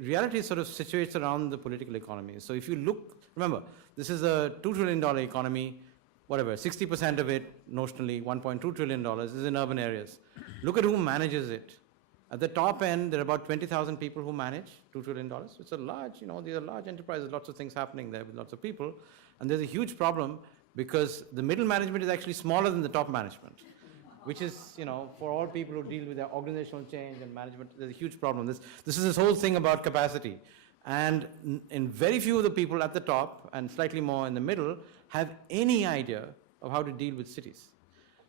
reality sort of situates around the political economy. So if you look, remember, this is a $2 trillion economy, whatever, 60% of it, notionally, $1.2 trillion is in urban areas. Look at who manages it. At the top end, there are about 20,000 people who manage $2 trillion. It's a large, these are large enterprises, lots of things happening there with lots of people. And there's a huge problem because the middle management is actually smaller than the top management, which is, for all people who deal with their organizational change and management, there's a huge problem. This is this whole thing about capacity. And in very few of the people at the top and slightly more in the middle have any idea of how to deal with cities.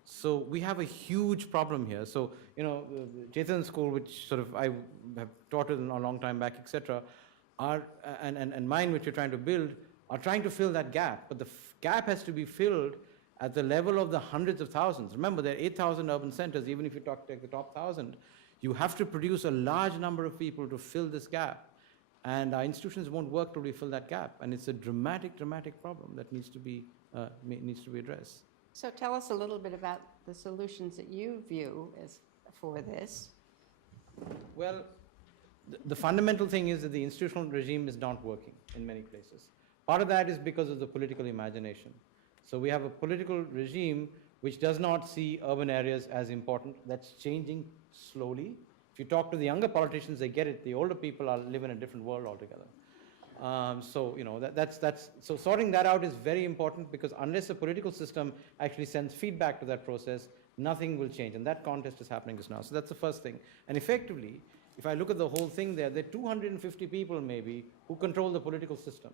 So we have a huge problem here. So, Chetan School, which sort of I have taught in a long time back, etc., and mine, which we're trying to build, are trying to fill that gap. But the gap has to be filled at the level of the hundreds of thousands. Remember, there are 8,000 urban centers. Even if you take the top 1,000, you have to produce a large number of people to fill this gap. And our institutions won't work to fill that gap. And it's a dramatic, dramatic problem that needs to be addressed. So tell us a little bit about the solutions that you view as for this. Well, the fundamental thing is that the institutional regime is not working in many places. Part of that is because of the political imagination. So we have a political regime which does not see urban areas as important. That's changing slowly. If you talk to the younger politicians, they get it. The older people live in a different world altogether. So you know so sorting that out is very important, because unless the political system actually sends feedback to that process, nothing will change. And that contest is happening just now. So that's the first thing. And effectively, if I look at the whole thing there are 250 people maybe who control the political system.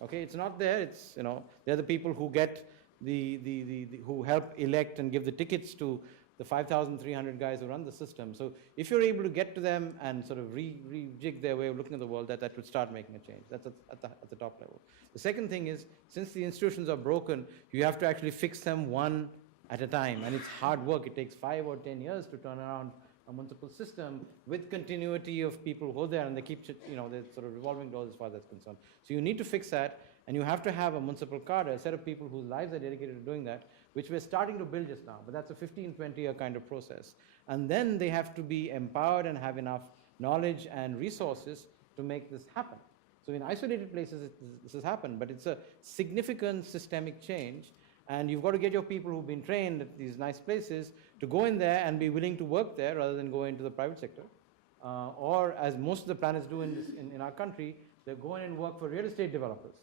Okay, it's not there. It's, you know, they're the people who get who help elect and give the tickets to the 5,300 guys who run the system. So if you're able to get to them and sort of rejig their way of looking at the world, that would start making a change. That's at the top level. The second thing is, since the institutions are broken, you have to actually fix them one at a time. And it's hard work. It takes 5 or 10 years to turn around a municipal system with continuity of people who go there, and they keep, you know, they're sort of revolving doors as far as that's concerned. So you need to fix that, and you have to have a municipal cadre, a set of people whose lives are dedicated to doing that, which we're starting to build just now, but that's a 15, 20-year kind of process. And then they have to be empowered and have enough knowledge and resources to make this happen. So in isolated places, this has happened, but it's a significant systemic change, and you've got to get your people who've been trained at these nice places to go in there and be willing to work there rather than go into the private sector. Or as most of the planners do in our country, they go in and work for real estate developers.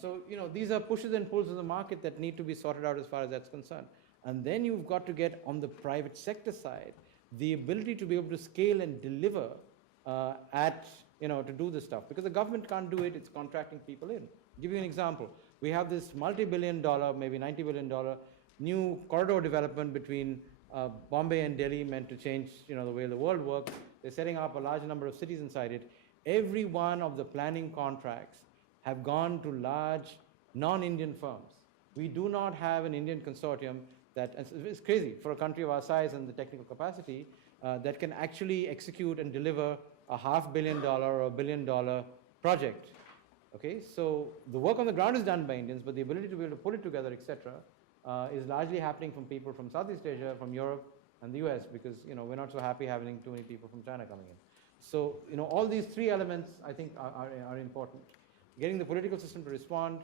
So, you know, these are pushes and pulls of the market that need to be sorted out as far as that's concerned. And then you've got to get on the private sector side the ability to be able to scale and deliver to do this stuff. Because the government can't do it, it's contracting people in. I'll give you an example. We have this multi-billion-dollar, maybe $90 billion new corridor development between Bombay and Delhi, meant to change, you know, the way the world works. They're setting up a large number of cities inside it. Every one of the planning contracts have gone to large non-Indian firms. We do not have an Indian consortium that, it's crazy for a country of our size and the technical capacity, that can actually execute and deliver a $500 million or $1 billion project. Okay, so the work on the ground is done by Indians, but the ability to be able to pull it together, etc., is largely happening from people from Southeast Asia, from Europe, and the US, because, you know, we're not so happy having too many people from China coming in. So, you know, all these three elements, I think, are important. Getting the political system to respond,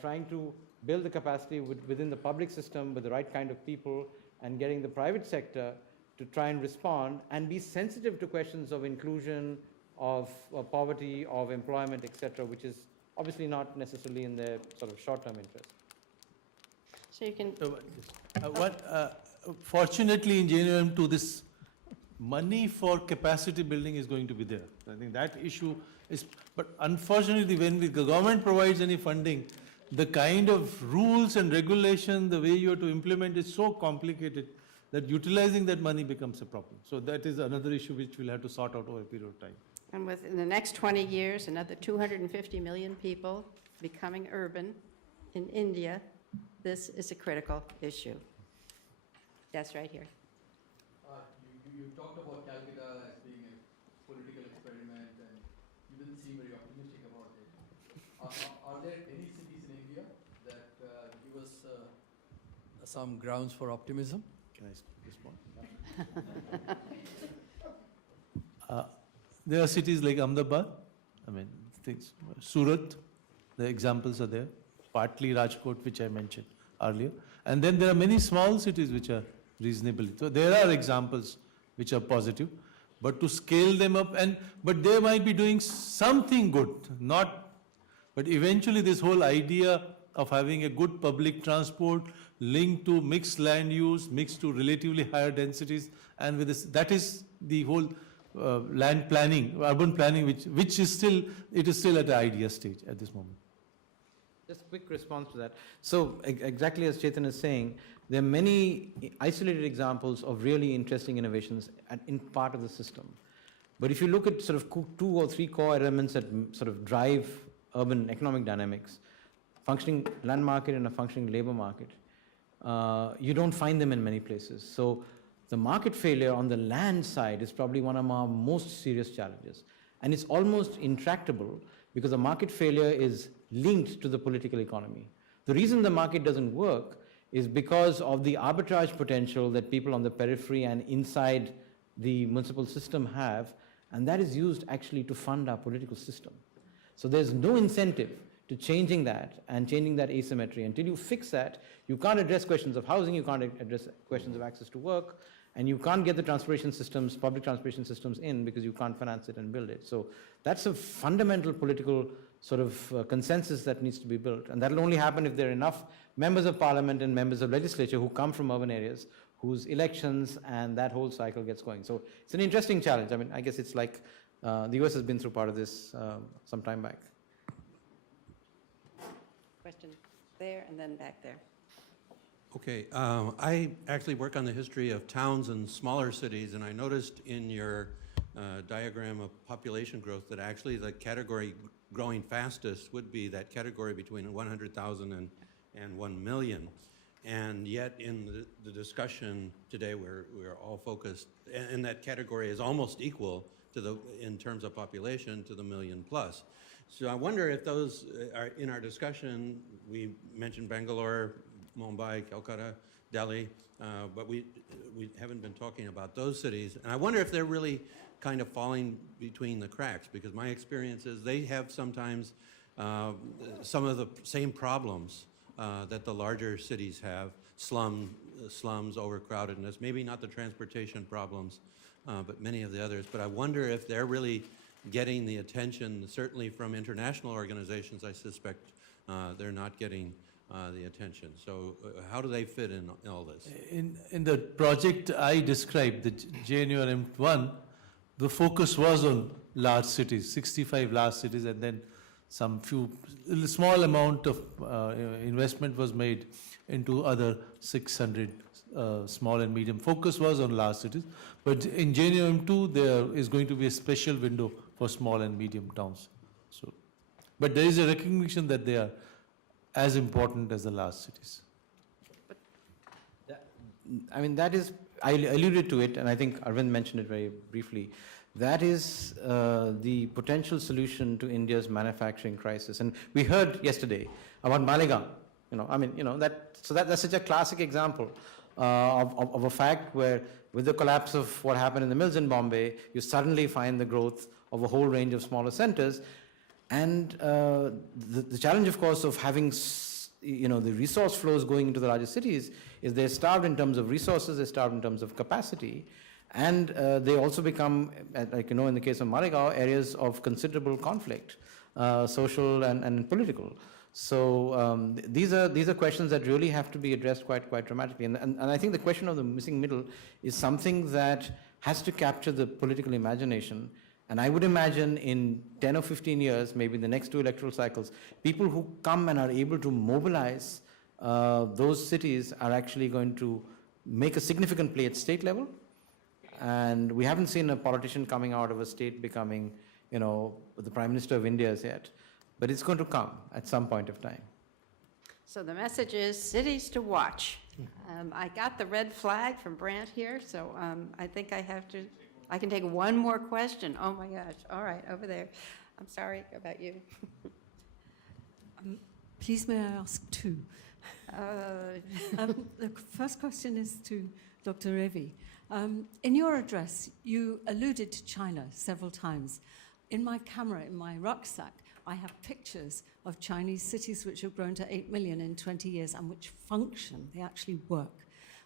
trying to build the capacity within the public system with the right kind of people, and getting the private sector to try and respond and be sensitive to questions of inclusion, of poverty, of employment, etc., which is obviously not necessarily in their sort of short-term interest. So you can, Fortunately, in JNUM, to this money for capacity building is going to be there. I think that issue is, but unfortunately, when the government provides any funding, the kind of rules and regulation, the way you have to implement is so complicated that utilizing that money becomes a problem. So that is another issue which we'll have to sort out over a period of time. and within the next 20 years, another 250 million people becoming urban in India, this is a critical issue. That's right here. You talked about Calcutta as being a political experiment, and you didn't seem very optimistic about it. Are there any cities in India that give us some grounds for optimism? Can I respond? There are cities like Ahmedabad, Surat, the examples are there, partly Rajkot, which I mentioned earlier. And then there are many small cities which are reasonably. So there are examples which are positive, but to scale them up, but they might be doing something good, but eventually this whole idea of having a good public transport linked to mixed land use, mixed to relatively higher densities, and with this, that is the whole land planning, urban planning, which is still, it is still at the idea stage at this moment. Just a quick response to that. So exactly as Chetan is saying, there are many isolated examples of really interesting innovations in part of the system. But if you look at sort of 2 or 3 core elements that sort of drive urban economic dynamics, functioning land market and a functioning labor market, you don't find them in many places. So the market failure on the land side is probably one of our most serious challenges. And it's almost intractable because the market failure is linked to the political economy. The reason the market doesn't work is because of the arbitrage potential that people on the periphery and inside the municipal system have, and that is used actually to fund our political system. So there's no incentive to changing that and changing that asymmetry. Until you fix that, you can't address questions of housing, you can't address questions of access to work, and you can't get the transportation systems, public transportation systems in because you can't finance it and build it. So that's a fundamental political sort of consensus that needs to be built. And that'll only happen if there are enough members of parliament and members of legislature who come from urban areas, whose elections and that whole cycle gets going. So it's an interesting challenge. I mean, I guess it's like the US has been through part of this some time back. Question there and then back there. Okay, I actually work on the history of towns and smaller cities, and I noticed in your diagram of population growth that actually the category growing fastest would be that category between 100,000 and 1 million. And yet in the discussion today, we're all focused, and that category is almost equal to the, in terms of population, to the million plus. So I wonder if those are in our discussion. We mentioned Bangalore, Mumbai, Calcutta, Delhi, but we haven't been talking about those cities. And I wonder if they're really kind of falling between the cracks, because my experience is they have sometimes some of the same problems that the larger cities have, slums, overcrowdedness, maybe not the transportation problems, but many of the others. But I wonder if they're really getting the attention, certainly from international organizations. I suspect they're not getting the attention. So how do they fit in all this? In the project I described, the JNURM1, the focus was on large cities, 65 large cities, and then some few, small amount of investment was made into other 600 small and medium. Focus was on large cities, but in JNURM2 there is going to be a special window for small and medium towns. So, but there is a recognition that they are as important as the large cities. I mean, that is, I alluded to it, and I think Arvind mentioned it very briefly. That is the potential solution to India's manufacturing crisis. And we heard yesterday about Malegaon. That's such a classic example of a fact where, with the collapse of what happened in the mills in Bombay, you suddenly find the growth of a whole range of smaller centers. And the challenge, of course, of having the resource flows going into the larger cities is they're starved in terms of resources, they're starved in terms of capacity, and they also become, like in the case of Malegaon, areas of considerable conflict, social and political. So these are questions that really have to be addressed quite dramatically. And I think the question of the missing middle is something that has to capture the political imagination. And I would imagine in 10 or 15 years, maybe in the next 2 electoral cycles, people who come and are able to mobilize those cities are actually going to make a significant play at state level. And we haven't seen a politician coming out of a state becoming, the Prime Minister of India as yet. But it's going to come at some point of time. So the message is cities to watch. I got the red flag from Brant here, so I think I can take one more question. Oh my gosh. All right, over there. I'm sorry about you. Please may I ask 2? The first question is to Dr. Revi. In your address, you alluded to China several times. In my camera, in my rucksack, I have pictures of Chinese cities which have grown to 8 million in 20 years and which function, they actually work.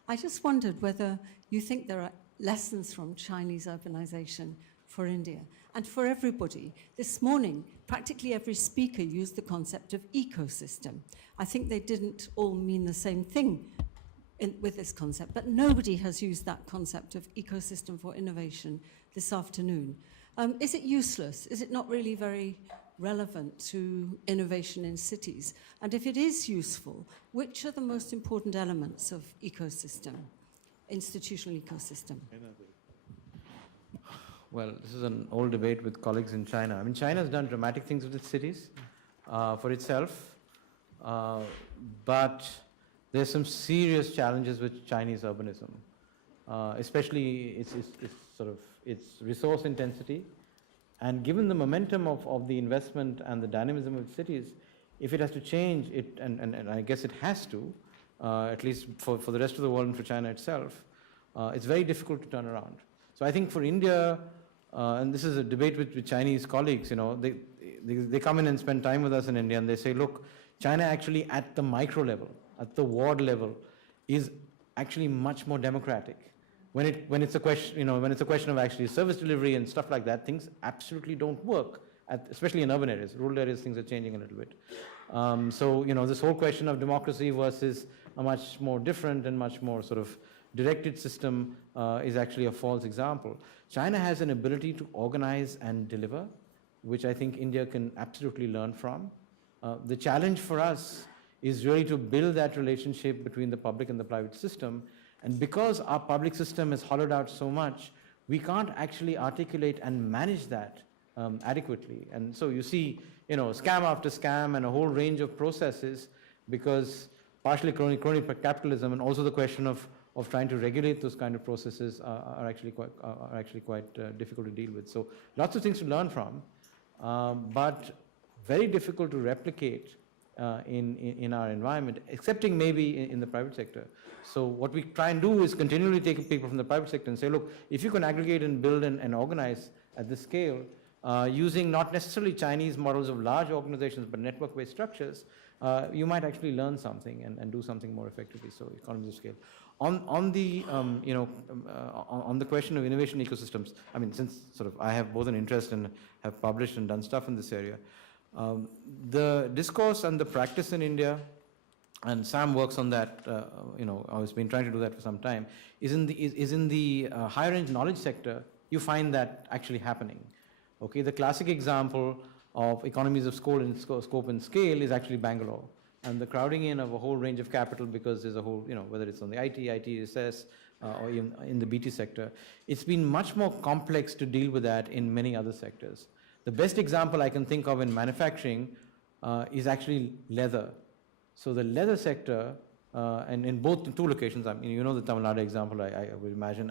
I just wondered whether you think there are lessons from Chinese urbanization for India and for everybody. This morning, practically every speaker used the concept of ecosystem. I think they didn't all mean the same thing with this concept, but nobody has used that concept of ecosystem for innovation this afternoon. Is it useless? Is it not really very relevant to innovation in cities? And if it is useful, which are the most important elements of ecosystem, institutional ecosystem? Well, this is an old debate with colleagues in China. I mean, China has done dramatic things with its cities for itself. But there's some serious challenges with Chinese urbanism, especially its resource intensity. And given the momentum of the investment and the dynamism of cities, if it has to change, and I guess it has to, at least for the rest of the world and for China itself, it's very difficult to turn around. So I think for India, and this is a debate with Chinese colleagues, they come in and spend time with us in India and they say, look, China actually at the micro level, at the ward level, is actually much more democratic. When it's a question, when it's a question of actually service delivery and stuff like that, things absolutely don't work, especially in urban areas. Rural areas, things are changing a little bit. So this whole question of democracy versus a much more different and much more sort of directed system is actually a false example. China has an ability to organize and deliver, which I think India can absolutely learn from. The challenge for us is really to build that relationship between the public and the private system. And because our public system is hollowed out so much, we can't actually articulate and manage that adequately. And so you see, scam after scam and a whole range of processes, because partially crony capitalism and also the question of trying to regulate those kind of processes are actually quite difficult to deal with. So lots of things to learn from, but very difficult to replicate in our environment, excepting maybe in the private sector. So what we try and do is continually take people from the private sector and say, look, if you can aggregate and build and organize at this scale, using not necessarily Chinese models of large organizations, but network-based structures, you might actually learn something and do something more effectively. So economies of scale. On the question of innovation ecosystems, I mean, since I have both an interest and have published and done stuff in this area, the discourse and the practice in India, and Sam works on that, I've been trying to do that for some time, is in the higher range knowledge sector. You find that actually happening. Okay, the classic example of economies of scope and scale is actually Bangalore, and the crowding in of a whole range of capital, because there's a whole, whether it's on the ITSS, or even in the BT sector, it's been much more complex to deal with that in many other sectors. The best example I can think of in manufacturing is actually leather. So the leather sector, and in both two locations, I mean, the Tamil Nadu example, I would imagine,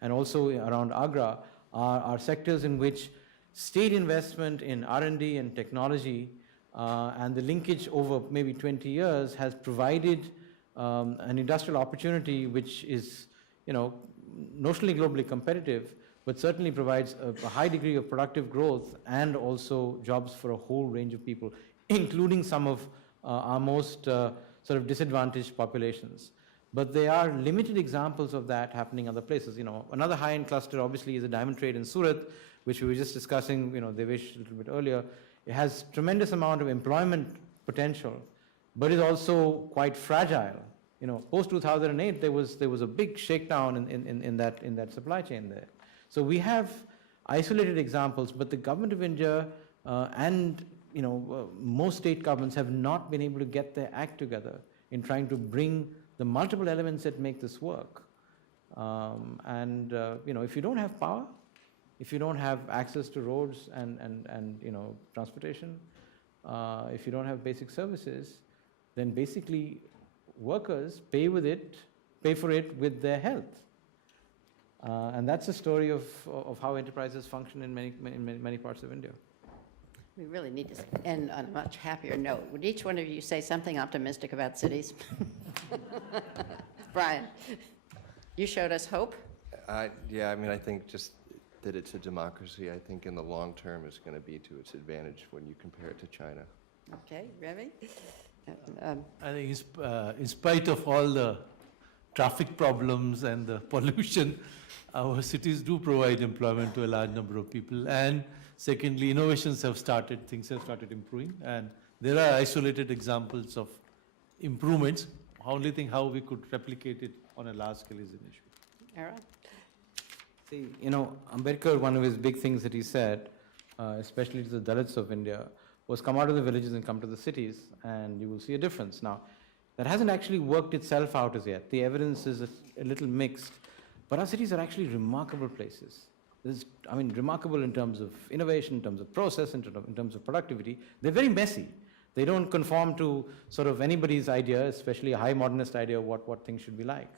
and also around Agra, are sectors in which state investment in R&D and technology and the linkage over maybe 20 years has provided an industrial opportunity which is, notionally globally competitive, but certainly provides a high degree of productive growth and also jobs for a whole range of people, including some of our most sort of disadvantaged populations. But there are limited examples of that happening other places. Another high-end cluster obviously is the diamond trade in Surat, which we were just discussing, Devish, a little bit earlier. It has tremendous amount of employment potential, but is also quite fragile. Post 2008, there was a big shakedown in that supply chain there. So we have isolated examples, but the government of India and most state governments have not been able to get their act together in trying to bring the multiple elements that make this work. If you don't have power, if you don't have access to roads and transportation, if you don't have basic services, then basically workers pay for it with their health. And that's the story of how enterprises function in many parts of India. We really need to end on a much happier note. Would each one of you say something optimistic about cities? Brian, you showed us hope. Yeah, I mean, I think just that it's a democracy, I think in the long term is going to be to its advantage when you compare it to China. Okay, Revi? I think in spite of all the traffic problems and the pollution, our cities do provide employment to a large number of people. And secondly, innovations have started, things have started improving. And there are isolated examples of improvements. Only thing how we could replicate it on a large scale is an issue. All right. See, Ambedkar, one of his big things that he said, especially to the Dalits of India, was come out of the villages and come to the cities, and you will see a difference. Now, that hasn't actually worked itself out as yet. The evidence is a little mixed, but our cities are actually remarkable places. Remarkable in terms of innovation, in terms of process, in terms of productivity. They're very messy. They don't conform to sort of anybody's idea, especially a high modernist idea of what things should be like.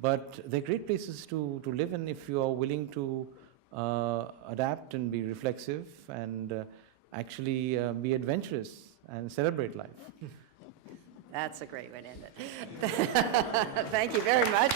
But they're great places to live in if you are willing to adapt and be reflexive and actually be adventurous and celebrate life. That's a great way to end it. Thank you very much.